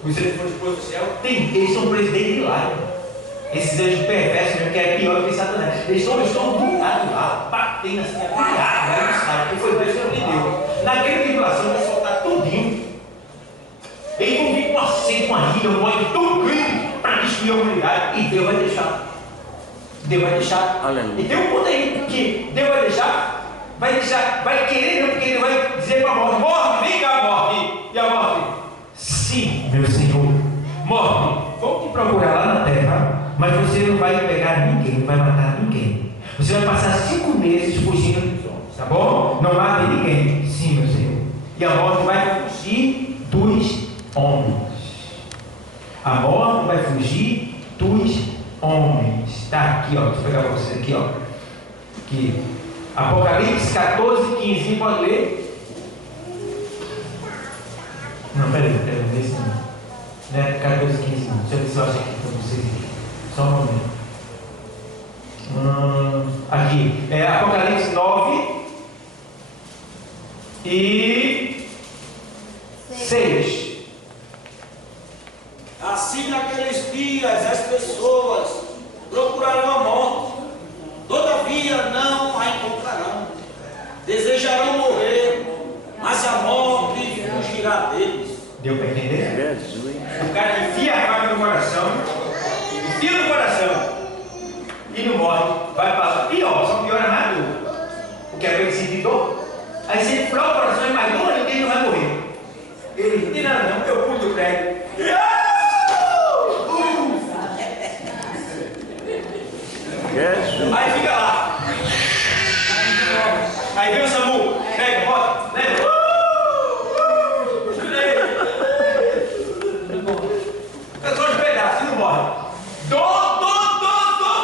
os anjos foram expulsos do céu, eles são presos desde lá. Esses anjos perversos, mesmo, que é pior do que Satanás, eles estão grudados lá, batendo assim, aí não sai, porque foi Deus que não me deu. Naquela tribulação vai soltar tudinho. Eles vão vir com uma sede, uma ira, um ódio tão grande para destruir a humanidade, e Deus vai deixar. Deus vai deixar. Aleluia. E tem um ponto aí que Deus vai deixar, vai querer, não, porque Ele vai dizer para a morte: morte, vem cá, morte. E a morte: sim, meu Senhor, morte, vou te procurar lá na terra, mas você não vai pegar ninguém, não vai matar ninguém. Você vai passar 5 meses fugindo dos homens, tá bom? Não mate ninguém. Sim, meu Senhor. E a morte vai fugir dos homens. A morte vai fugir dos homens. Está aqui, ó. Deixa eu pegar para vocês aqui, ó. Aqui. Apocalipse 14, 15. Pode ler? Não, peraí, nesse não. Não é 14, 15 não. Deixa eu ver se eu acho aqui para vocês aqui. Só um momento. Aqui. Apocalipse 9, 6. Assim naqueles dias as pessoas procurarão a morte, todavia não a encontrarão. Desejarão morrer, mas a morte fugirá deles. Deu para entender? Jesus. O cara enfia a faca no coração, e não morre, vai passar pior, só piora mais dor. Porque é para ele sentir dor. Aí se ele furar o coração e mais dor, ele não vai morrer. Ele não tem nada não, eu pulo do prédio. Jesus. Aí fica lá. Aí vem o SAMU, pega, bota, leva. É só de pedaço, não morre. Dor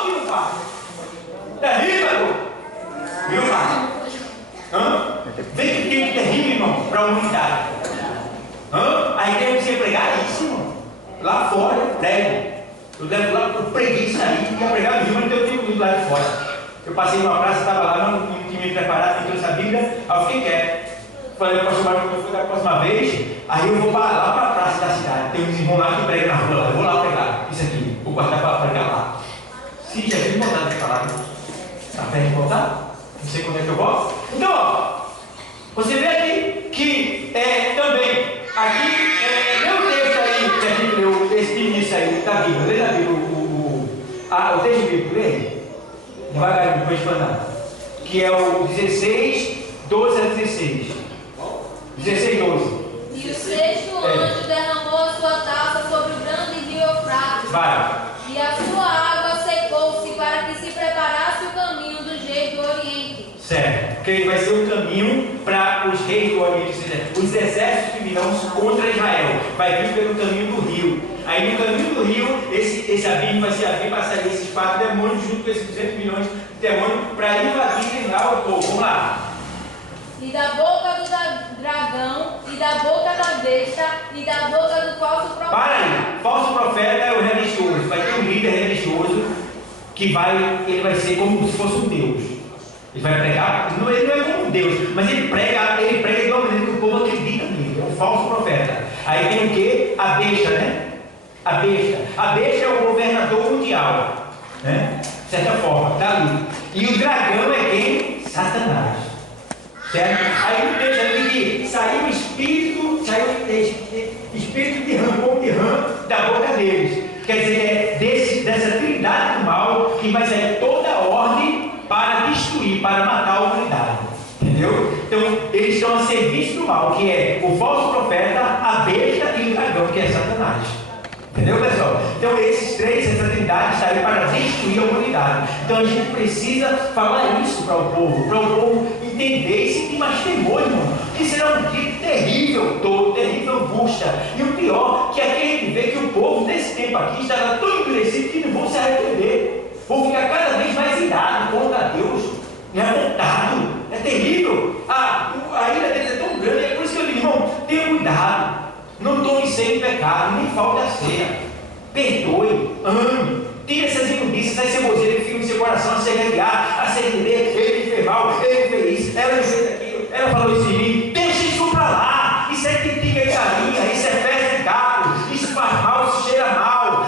que não faz. Terrível. Viu, Fábio? Vê que tem terrível, irmão, para a humanidade. Aí tem que ser pregadíssimo. Lá fora, eu prego. Eu levo lá, eu preguei isso aí, ia pregar no Rio, mas eu tenho ido lá de fora. Eu passei numa praça, estava lá, não tinha me preparado, me trouxe a Bíblia, aí eu fiquei quieto. Falei, pastor Marcos, quando eu for da próxima vez, aí eu vou lá para a praça da cidade. Tem uns irmãos lá que pregam na rua, eu vou lá pregar isso aqui, vou guardar para pregar lá. Se já tem vontade de falar, está perto de voltar? Não sei quando é que eu volto. Então, ó, você vê aqui que também, aqui, meu texto aí, que a gente leu, esse início aí da Bíblia, lê da Bíblia o texto bíblico, lê, devagarinho, depois de mandar, que é o 16, 12 a 16. 16, 12. E o sexto anjo derramou a sua taça sobre o grande rio Eufrates. Vai. E a sua água secou-se para que se preparasse o caminho dos reis do Oriente. Certo. Porque ele vai ser um caminho para os reis do Oriente, ou seja, os exércitos que virão contra Israel. Vai vir pelo caminho do rio. Aí no caminho do rio, esse abismo vai se abrir para sair esses 4 demônios junto com esses 200 milhões de demônios para invadir e treinar o povo. Vamos lá. E da boca do dragão, e da boca da besta, e da boca do falso profeta. Para aí, falso profeta é o religioso. Vai ter um líder religioso que ele vai ser como se fosse um Deus. Ele vai pregar, ele não é como um Deus, mas ele prega de uma maneira que o povo acredita nele. É um falso profeta. Aí tem o que? A besta, né? A besta é o governador mundial, né? De certa forma, está ali. E o dragão é quem? Satanás. Certo? Aí o texto ali que saiu espírito de rã, como de rã, da boca deles. Quer dizer, dessa trindade do mal que vai sair toda a ordem para destruir, para matar a humanidade. Entendeu? Então, eles estão a serviço do mal, que é o falso profeta, a besta e o dragão, que é Satanás. Entendeu, pessoal? Então, esses três, essa trindade está aí para destruir a humanidade. Então, a gente precisa falar isso para o povo entender e sentir mais temor, irmão. Que será um dia terrível, terrível angústia. E o pior, que aqui a gente vê que o povo, nesse tempo aqui, estará tão endurecido que não vão se arrepender. Vão ficar cada vez mais irados contra Deus. Revoltado. É terrível. A ira deles é tão grande. É por isso que eu digo, irmão, tenha cuidado. Não tome sem pecado, nem falte a ceia. Perdoe, ame. Tire essas imundícias, essas ceboseiras que ficam no seu coração a se arrepiar, a se entender. Ele fez mal, ele fez isso, ela fez aquilo, ela falou isso em mim. Deixa isso pra lá. Isso é critica e carinha, isso é festa de gato, isso faz mal, isso cheira mal.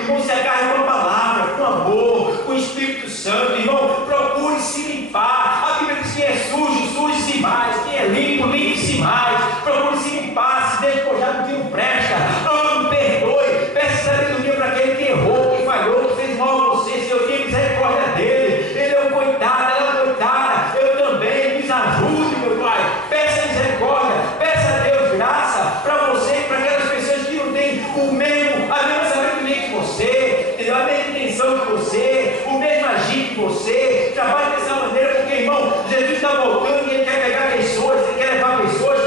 Irmão, se agarre com a palavra, com amor, com o Espírito Santo. Irmão, procure se limpar. A Bíblia diz que é sujo, suje-se mais. Quem é limpo, limpe-se mais. Procure se limpar, se despojar do que não presta. Ame, perdoe, peça sabedoria para aquele que errou, que falhou, que fez mal a você. Senhor, tenha misericórdia dele. Ele é um coitado, ela é uma coitada. Eu também, nos ajude, meu Pai. Peça misericórdia, peça a Deus graça para você e para aquelas pessoas que não têm a mesma sabedoria que você, entendeu? A mesma intenção que você, o mesmo agir que você. Trabalhe dessa maneira, porque, irmão, Jesus está voltando e ele quer pegar pessoas, ele quer levar pessoas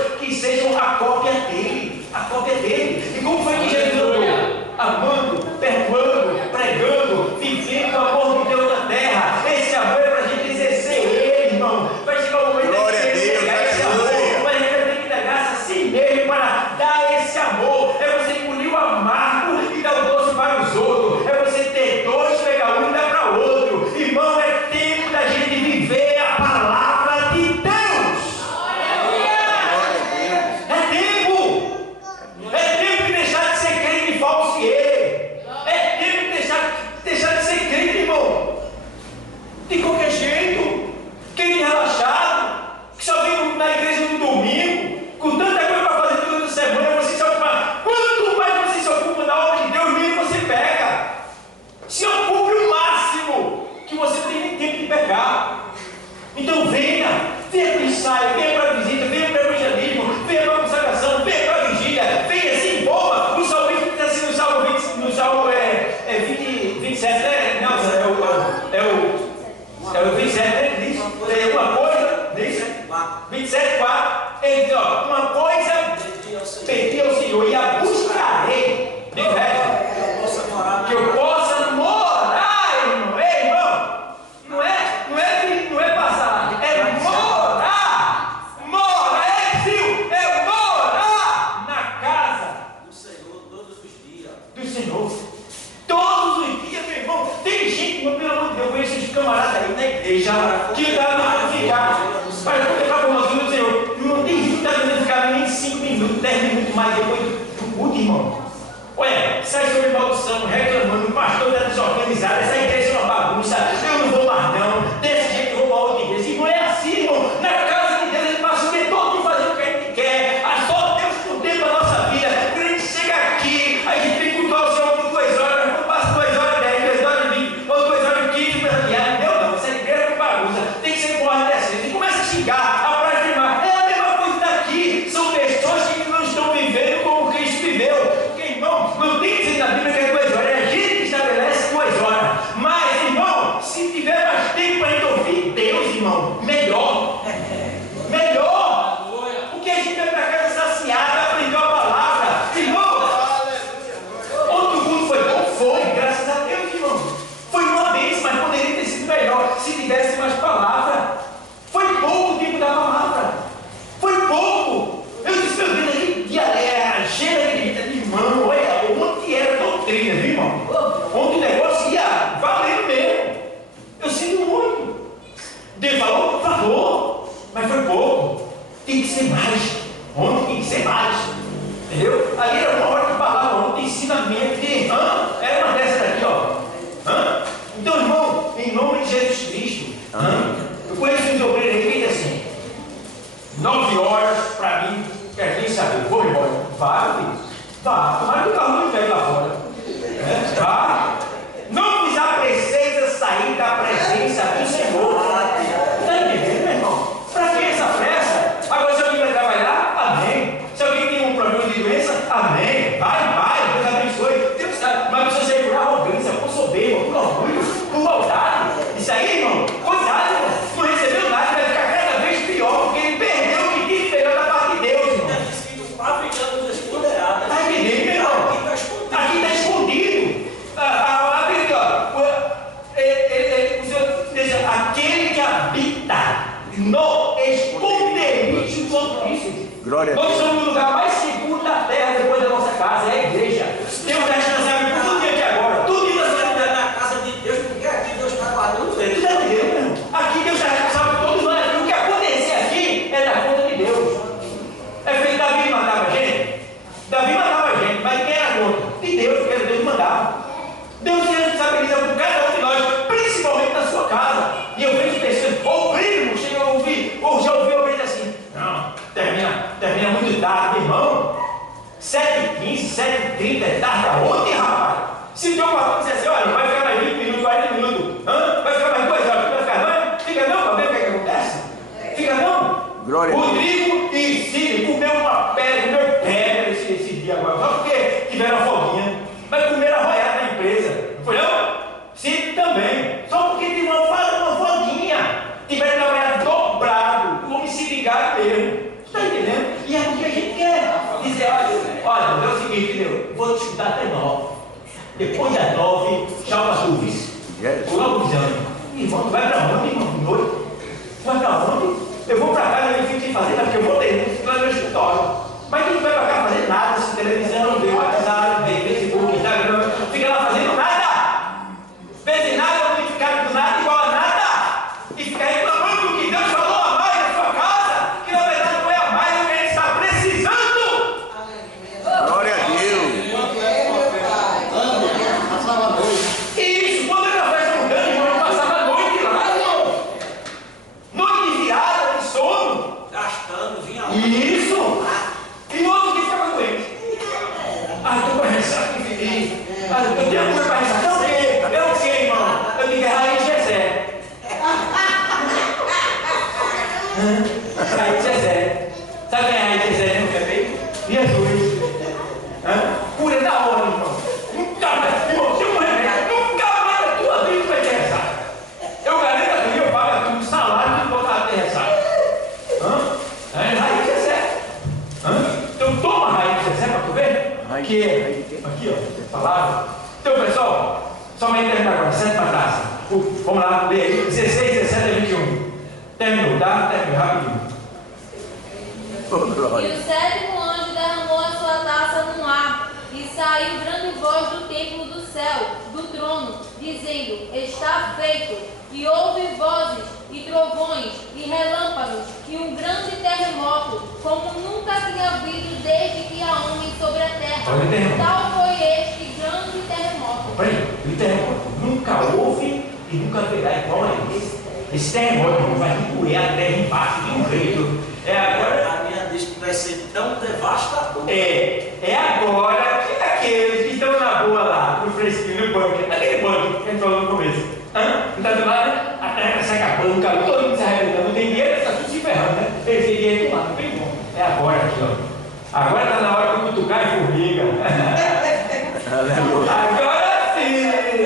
mais depois do culto, irmão. Olha, sai sobre maldição, reclamando, o pastor está desorganizado, essa igreja é uma bagunça, eu não vou mais não, desse jeito eu vou para outra igreja. E não é assim, irmão. Na casa de Deus ele passa o dia todo de fazer o que a gente quer, a só Deus por tempo da nossa vida. Quando a gente chega aqui, a gente tem que cultuar o Senhor por 2 horas, não passa 2 horas 10, 2 horas 20, ou 2 horas 15, para diário. Não, essa igreja é uma bagunça, tem que ser com ordem decente. E começa a xingar, a blasfemar. É a mesma coisa daqui, são pessoas que não estão vivendo como Cristo viveu. Não tem que dizer na Bíblia que é 2 horas, é a gente que estabelece 2 horas. Mas, irmão, se tiver mais tempo para gente ouvir Deus, irmão, melhor. Melhor. Porque a gente vai para casa saciada, aprendeu a palavra. Irmão, outro mundo foi bom? Foi, graças a Deus, irmão. Foi uma vez, mas poderia ter sido melhor se tivesse mais palavra. Foi pouco o tempo da palavra. Foi pouco. Eu disse, meu Deus, aquele dia cheia de irmão, olha, ontem era doutrina, viu, irmão? Ontem o negócio ia valendo mesmo. Eu sinto muito. Deus falou, mas foi pouco. Tem que ser mais. Ontem tem que ser mais. Entendeu? Ali era uma hora de palavra, ontem ensinamento de era uma dessas daqui, ó. Então, irmão, em nome de Jesus Cristo, eu conheço uns obreiros aí que diz assim: 9 horas para mim, quer nem saber, vou embora. Vai, filho. Vá, tomara que o carro não pega lá fora. Vá. Não vos apreceis a sair da presença do Senhor. Está entendendo, meu irmão? Para que essa pressa? Agora, se alguém vai trabalhar, amém. Se alguém tem um problema de doença, amém. Vai, Deus abençoe. Deus sabe, mas precisa sair por arrogância, por soberba, por orgulho, por maldade. Isso aí, irmão, cuidado, irmão. Não recebeu nada, vai ficar cada vez pior, porque ele perdeu o que tinha esperado da parte de Deus, irmão. Aqui está escondido. Aquele que habita no esconderijo do Altíssimo. Nós somos o lugar mais seguro da terra depois da nossa casa, é a igreja. Deus é responsável por tudo que aqui agora. Tudo que nós vamos na casa de Deus, porque aqui Deus está guardando ele. Está entendendo, irmão? Aqui Deus está responsável por todos nós. O que acontecer aqui é da conta de Deus. É feito Davi matava gente. Davi matava a gente, mas quem era a conta? De Deus, porque era Deus que mandava. Deus se responsabiliza por cada um de nós, principalmente na sua casa. E eu vejo pessoas, ou primo, chega a ouvir, ou já ouviu ouvir assim: não, termina muito tarde, irmão. 7h15, 7h30, é tarde aonde, rapaz? Se o teu patrão disser assim: olha, vai ficar mais 20 minutos, 40 minutos, vai ficar mais 2 horas, vai ficar não? Fica não, para ver o que acontece? Fica não? Rodrigo e Cid comeu uma pedra esse dia agora, só porque tiveram uma folguinha, mas comeram arroiado na empresa, não foi não? Cid também, só porque tiveram uma folguinha, tiveram trabalhado dobrado, como se ligaram mesmo, está entendendo? E é o que a gente quer dizer: olha, é o seguinte, entendeu? Vou te escutar até 9, depois das 9, tchau para tu, vice. Vou logo dizendo: irmão, tu vai para onde, irmão? De noite? Tu vai para onde? Eu vou para casa, eu fico sem fazer, porque eu vou ter lá no meu escritório. Mas tu não vai para cá fazer nada, se televisão, vê WhatsApp, vê Facebook, Instagram, fica lá fazendo nada. Fez nada, modificado do nada, igual a nada. E fica reclamando do que Deus falou a mais na sua casa, que na verdade não é a mais do que ele está precisando. Glória a Deus. Isso, quando ele festa mudando, irmão, passava a noite lá, irmão. Noite virada, de sono. Gastando, vinha. Isso. E no outro dia ficava doente. Estou com ressaca infinita. Eu tenho a cura para ressaca. Não, eu sei, irmão. Eu digo: é Rainha Jezé. Rainha Jezé. Sabe quem é a Rainha Jezé, né? Que é feito? Jesus. Cura da hora, irmão. Nunca mais, irmão, se eu morrer, nunca mais na tua vida vai ter ressaca. Eu garanto que eu pago tudo, salário, tudo para ter ressaca. É Rainha Jezé. Então toma a Rainha Jezé para tu ver. Aqui, ó, palavra. Então, pessoal, somente terminar agora, 7 para trás. Vamos lá, ler aí, 16, 17 e 21. Terminou, tá? Terminou rapidinho. E o 7º anjo derramou a sua taça no mar, e saiu grande voz do templo do céu, do trono, dizendo: está feito. E houve vozes, e trovões, e relâmpagos, e um grande terremoto, como nunca tinha havido desde que a sobre a terra. Olha o terremoto. Tal foi este grande terremoto. Peraí, o terremoto nunca houve e nunca haverá igual a esse. Esse terremoto vai remoer a terra embaixo de um jeito. Agora. A minha diz que vai ser tão devastador. É agora que aqueles que estão na boa lá, no fresquinho, no bunker, aquele bunker que a gente falou no começo. Está do lado, né? A terra sai acabando, todo mundo se arrebentando, não tem dinheiro, está tudo se ferrando, né? Eles têm dinheiro do lado, não tem como. É agora aqui, ó. Agora está na hora de cutucar e formiga. Agora sim!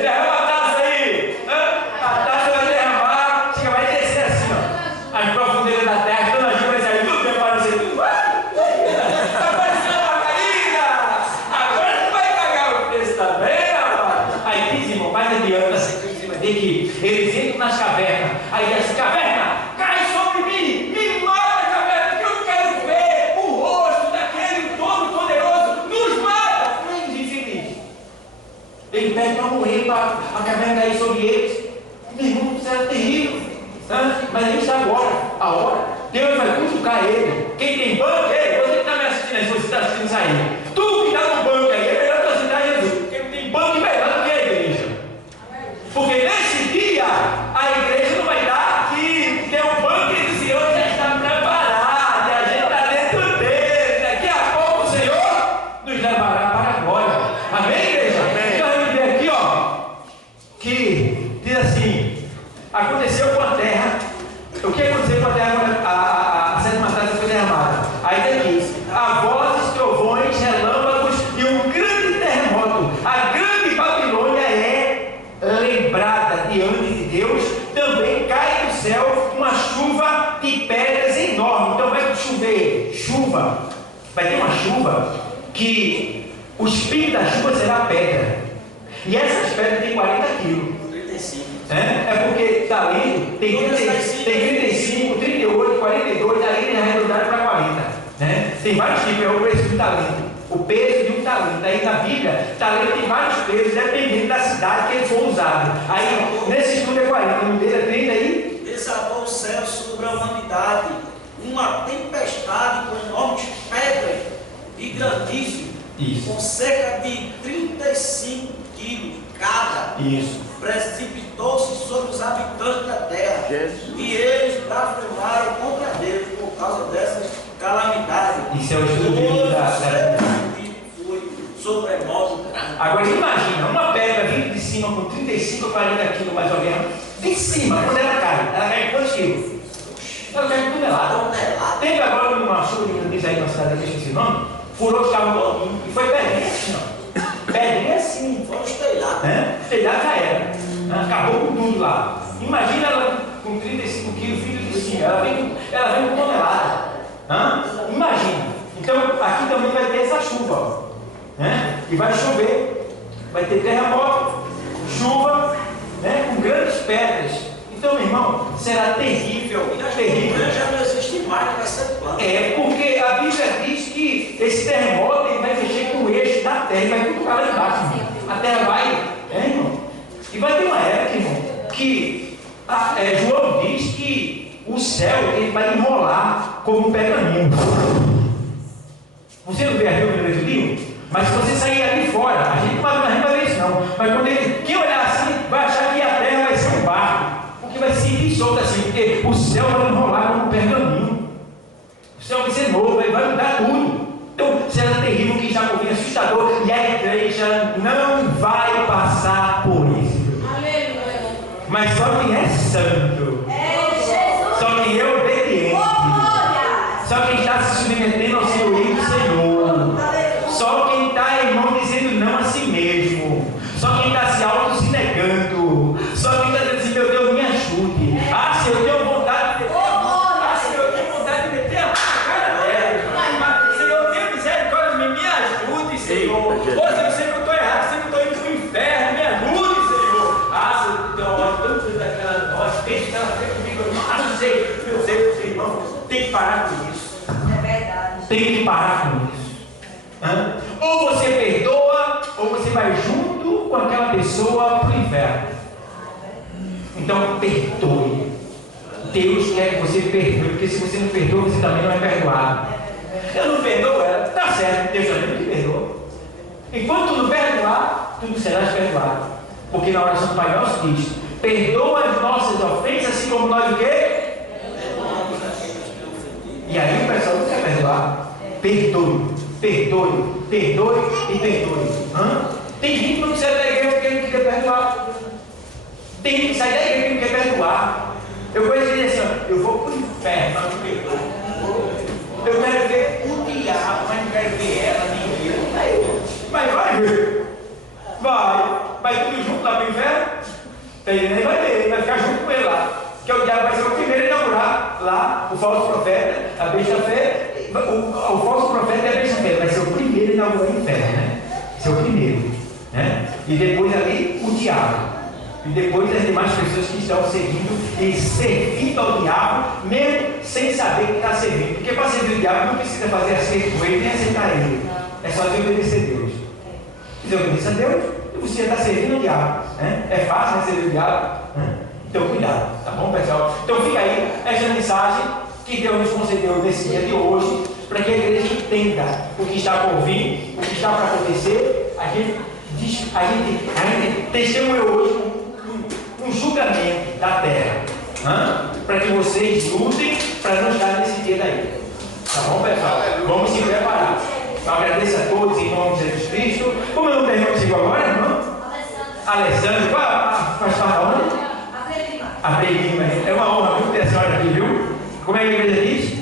Derrama a taça aí! A taça vai derramar, chega, vai descer assim, ó. As profundezas da terra, toda a gente vai sair, tudo vai aparecer, tudo. Apareceu uma caída! Agora tu vai pagar o preço também, rapaz! Aí diz, irmão, mais adianta, você vai ver que eles entram nas cavernas, aí diz assim, caverna, cai sobre mim, me mata, caverna, que eu quero ver o rosto daquele todo-poderoso, nos mata! Como infeliz. Ele pede para morrer, para a caverna cair sobre eles. Meu irmão, isso era terrível. Mas ele está agora, a hora. Deus vai cutucar ele. Quem tem banco, você que está me assistindo aí, se você está assistindo isso aí. Tu que está no banco aí, é melhor tu aceitar Jesus. Porque não tem banco melhor do que a igreja. Porque nesse dia, a igreja não vai estar aqui, porque o banco do Senhor já está preparado, e a gente está dentro dele. Daqui a pouco o Senhor nos levará para a glória. Amém, igreja? Amém. Então a gente vê aqui, ó, que diz assim: aconteceu com a terra. O que aconteceu com a terra quando a sétima taça foi derramada? Aí tem aqui: a vozes, trovões, relâmpagos e um grande terremoto. A grande Babilônia é lembrada diante de Deus. Também cai do céu uma chuva de pedras enorme. Então vai chover chuva. Vai ter uma chuva que o espinho da chuva será pedra. E essas pedras têm 40 quilos. 35. É porque talento tem 35, 38, 42, aí eles arredondaram para 40. Né? Tem vários tipos, é o preço de talento. O peso de um talento. Aí na Bíblia, talento tem vários pesos, dependendo da cidade que ele for usado. Aí nesse estudo é 40, no dele é 30 aí. Desabou o céu sobre a humanidade, uma tempestade com enormes pedras e grandíssimo, Isso. com cerca de 35 quilos cada. Isso. Precipitou-se sobre os habitantes da terra. Jesus. E eles blasfemaram contra Deus por causa dessas calamidades. Isso é o estudo bíblico da foi sobremodo grande. Agora imagina, uma pedra vindo de cima com 35 a 40 quilos mais ou menos, de cima, quando ela cai quantos quilos? Ela cai tonelada. Teve agora uma chuva que diz aí na cidade, que eu esqueci o nome, furou os carros todinho e foi pedrinha assim, ó. Pedrinha assim. Foram os telhados. Telhado já era. Acabou com tudo lá. Imagina ela com 35 quilos vindo de cima, ela vem com tonelada. Imagina. Então aqui também vai ter essa chuva, ó. E vai chover, vai ter terremoto, chuva, com grandes pedras. Então, meu irmão, será terrível, terrível. Já não existe mais, vai ser plano. Porque a Bíblia diz que esse terremoto ele vai mexer com o eixo da terra, ele vai cutucar lá embaixo, irmão. A terra vai, irmão. E vai ter uma época, irmão, que João diz que o céu ele vai enrolar como um pergaminho. Você não vê a Bíblia do livro? Mas se você sair ali fora, a gente não vai ver isso não. Mas quando quem olhar assim, vai achar que a terra vai ser um barco. Porque vai se ir solto assim, porque o céu vai enrolar como um pergaminho. O céu vai ser novo, vai mudar tudo. Então, será terrível, que já ouvi assustador, e a igreja não vai passar por isso. Aleluia. Mas só quem é santo, só quem é obediente, só quem está se submetendo ao Senhorio do Senhor, só quem está, irmão, dizendo não a si mesmo, só quem está se se negando, só quem está dizendo assim: meu Deus, me ajude. Se eu tenho vontade de meter a mão, se eu tenho vontade de meter a mão na cara dela, Senhor, tenha misericórdia, me ajude, Senhor. Ou se eu sei que eu estou errado, sei que eu estou indo para o inferno, me ajude, Senhor. Se eu tenho uma hora tanto daquela noite, deixa que ela fique comigo, eu sei, irmão, tem que parar com isso. É verdade. Tem que parar com isso. Ou você perdoa, ou você vai junto com aquela pessoa para o inferno. Então perdoe. Deus quer que você perdoe, porque se você não perdoa, você também não é perdoado. Eu não perdoo ela, tá certo, Deus também não te perdoa. tu serás perdoado. Porque na oração do Pai Nosso diz: perdoa as nossas ofensas, assim como nós o quê? E aí o pessoal não quer perdoar. Perdoe, perdoe, perdoe e perdoe. Tem gente que não sai da igreja porque não quer perdoar. Tem gente que sai da igreja porque não quer perdoar. Eu conheço ele assim: ó, eu vou para o inferno, mas não perdoa. Eu quero ver o diabo, mas não quero ver ela, nem ele. Mas vai ver. Vai tudo junto lá para o inferno. Ele nem vai ver, ele vai ficar junto com ele lá. Que o diabo vai ser o primeiro a inaugurar lá o falso profeta, a besta fé. O falso profeta é a besta fé, vai ser o primeiro a inaugurar o inferno, né? Vai ser o primeiro, né? E depois ali o diabo. E depois as demais pessoas que estão seguindo e servindo ao diabo, mesmo sem saber que está servindo. Porque para servir o diabo não precisa fazer acerto com ele nem aceitar ele. É só obedecer a Deus. Se você obedece a Deus, você está servindo ao diabo. Né? É fácil servir o diabo. Então cuidado, tá bom, pessoal? Então fica aí essa mensagem que Deus nos concedeu nesse dia de hoje, para que a igreja entenda o que está por vir, o que está para acontecer. A gente testemunhou hoje um julgamento da terra, para que vocês lutem para não estar nesse dia daí. Tá bom, pessoal? Vamos se preparar. Eu agradeço a todos em nome de Jesus Cristo. Como eu não tenho contigo agora, irmão? Alessandro. Faz parte da onde? Abrelima. É uma honra muito ter a senhora aqui, viu? Como é que a igreja diz?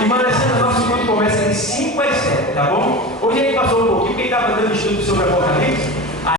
Irmã Alessandra, nosso encontro começa de 5 às 7, tá bom? Hoje a gente passou um pouquinho, porque estava dando estudo sobre Apocalipse.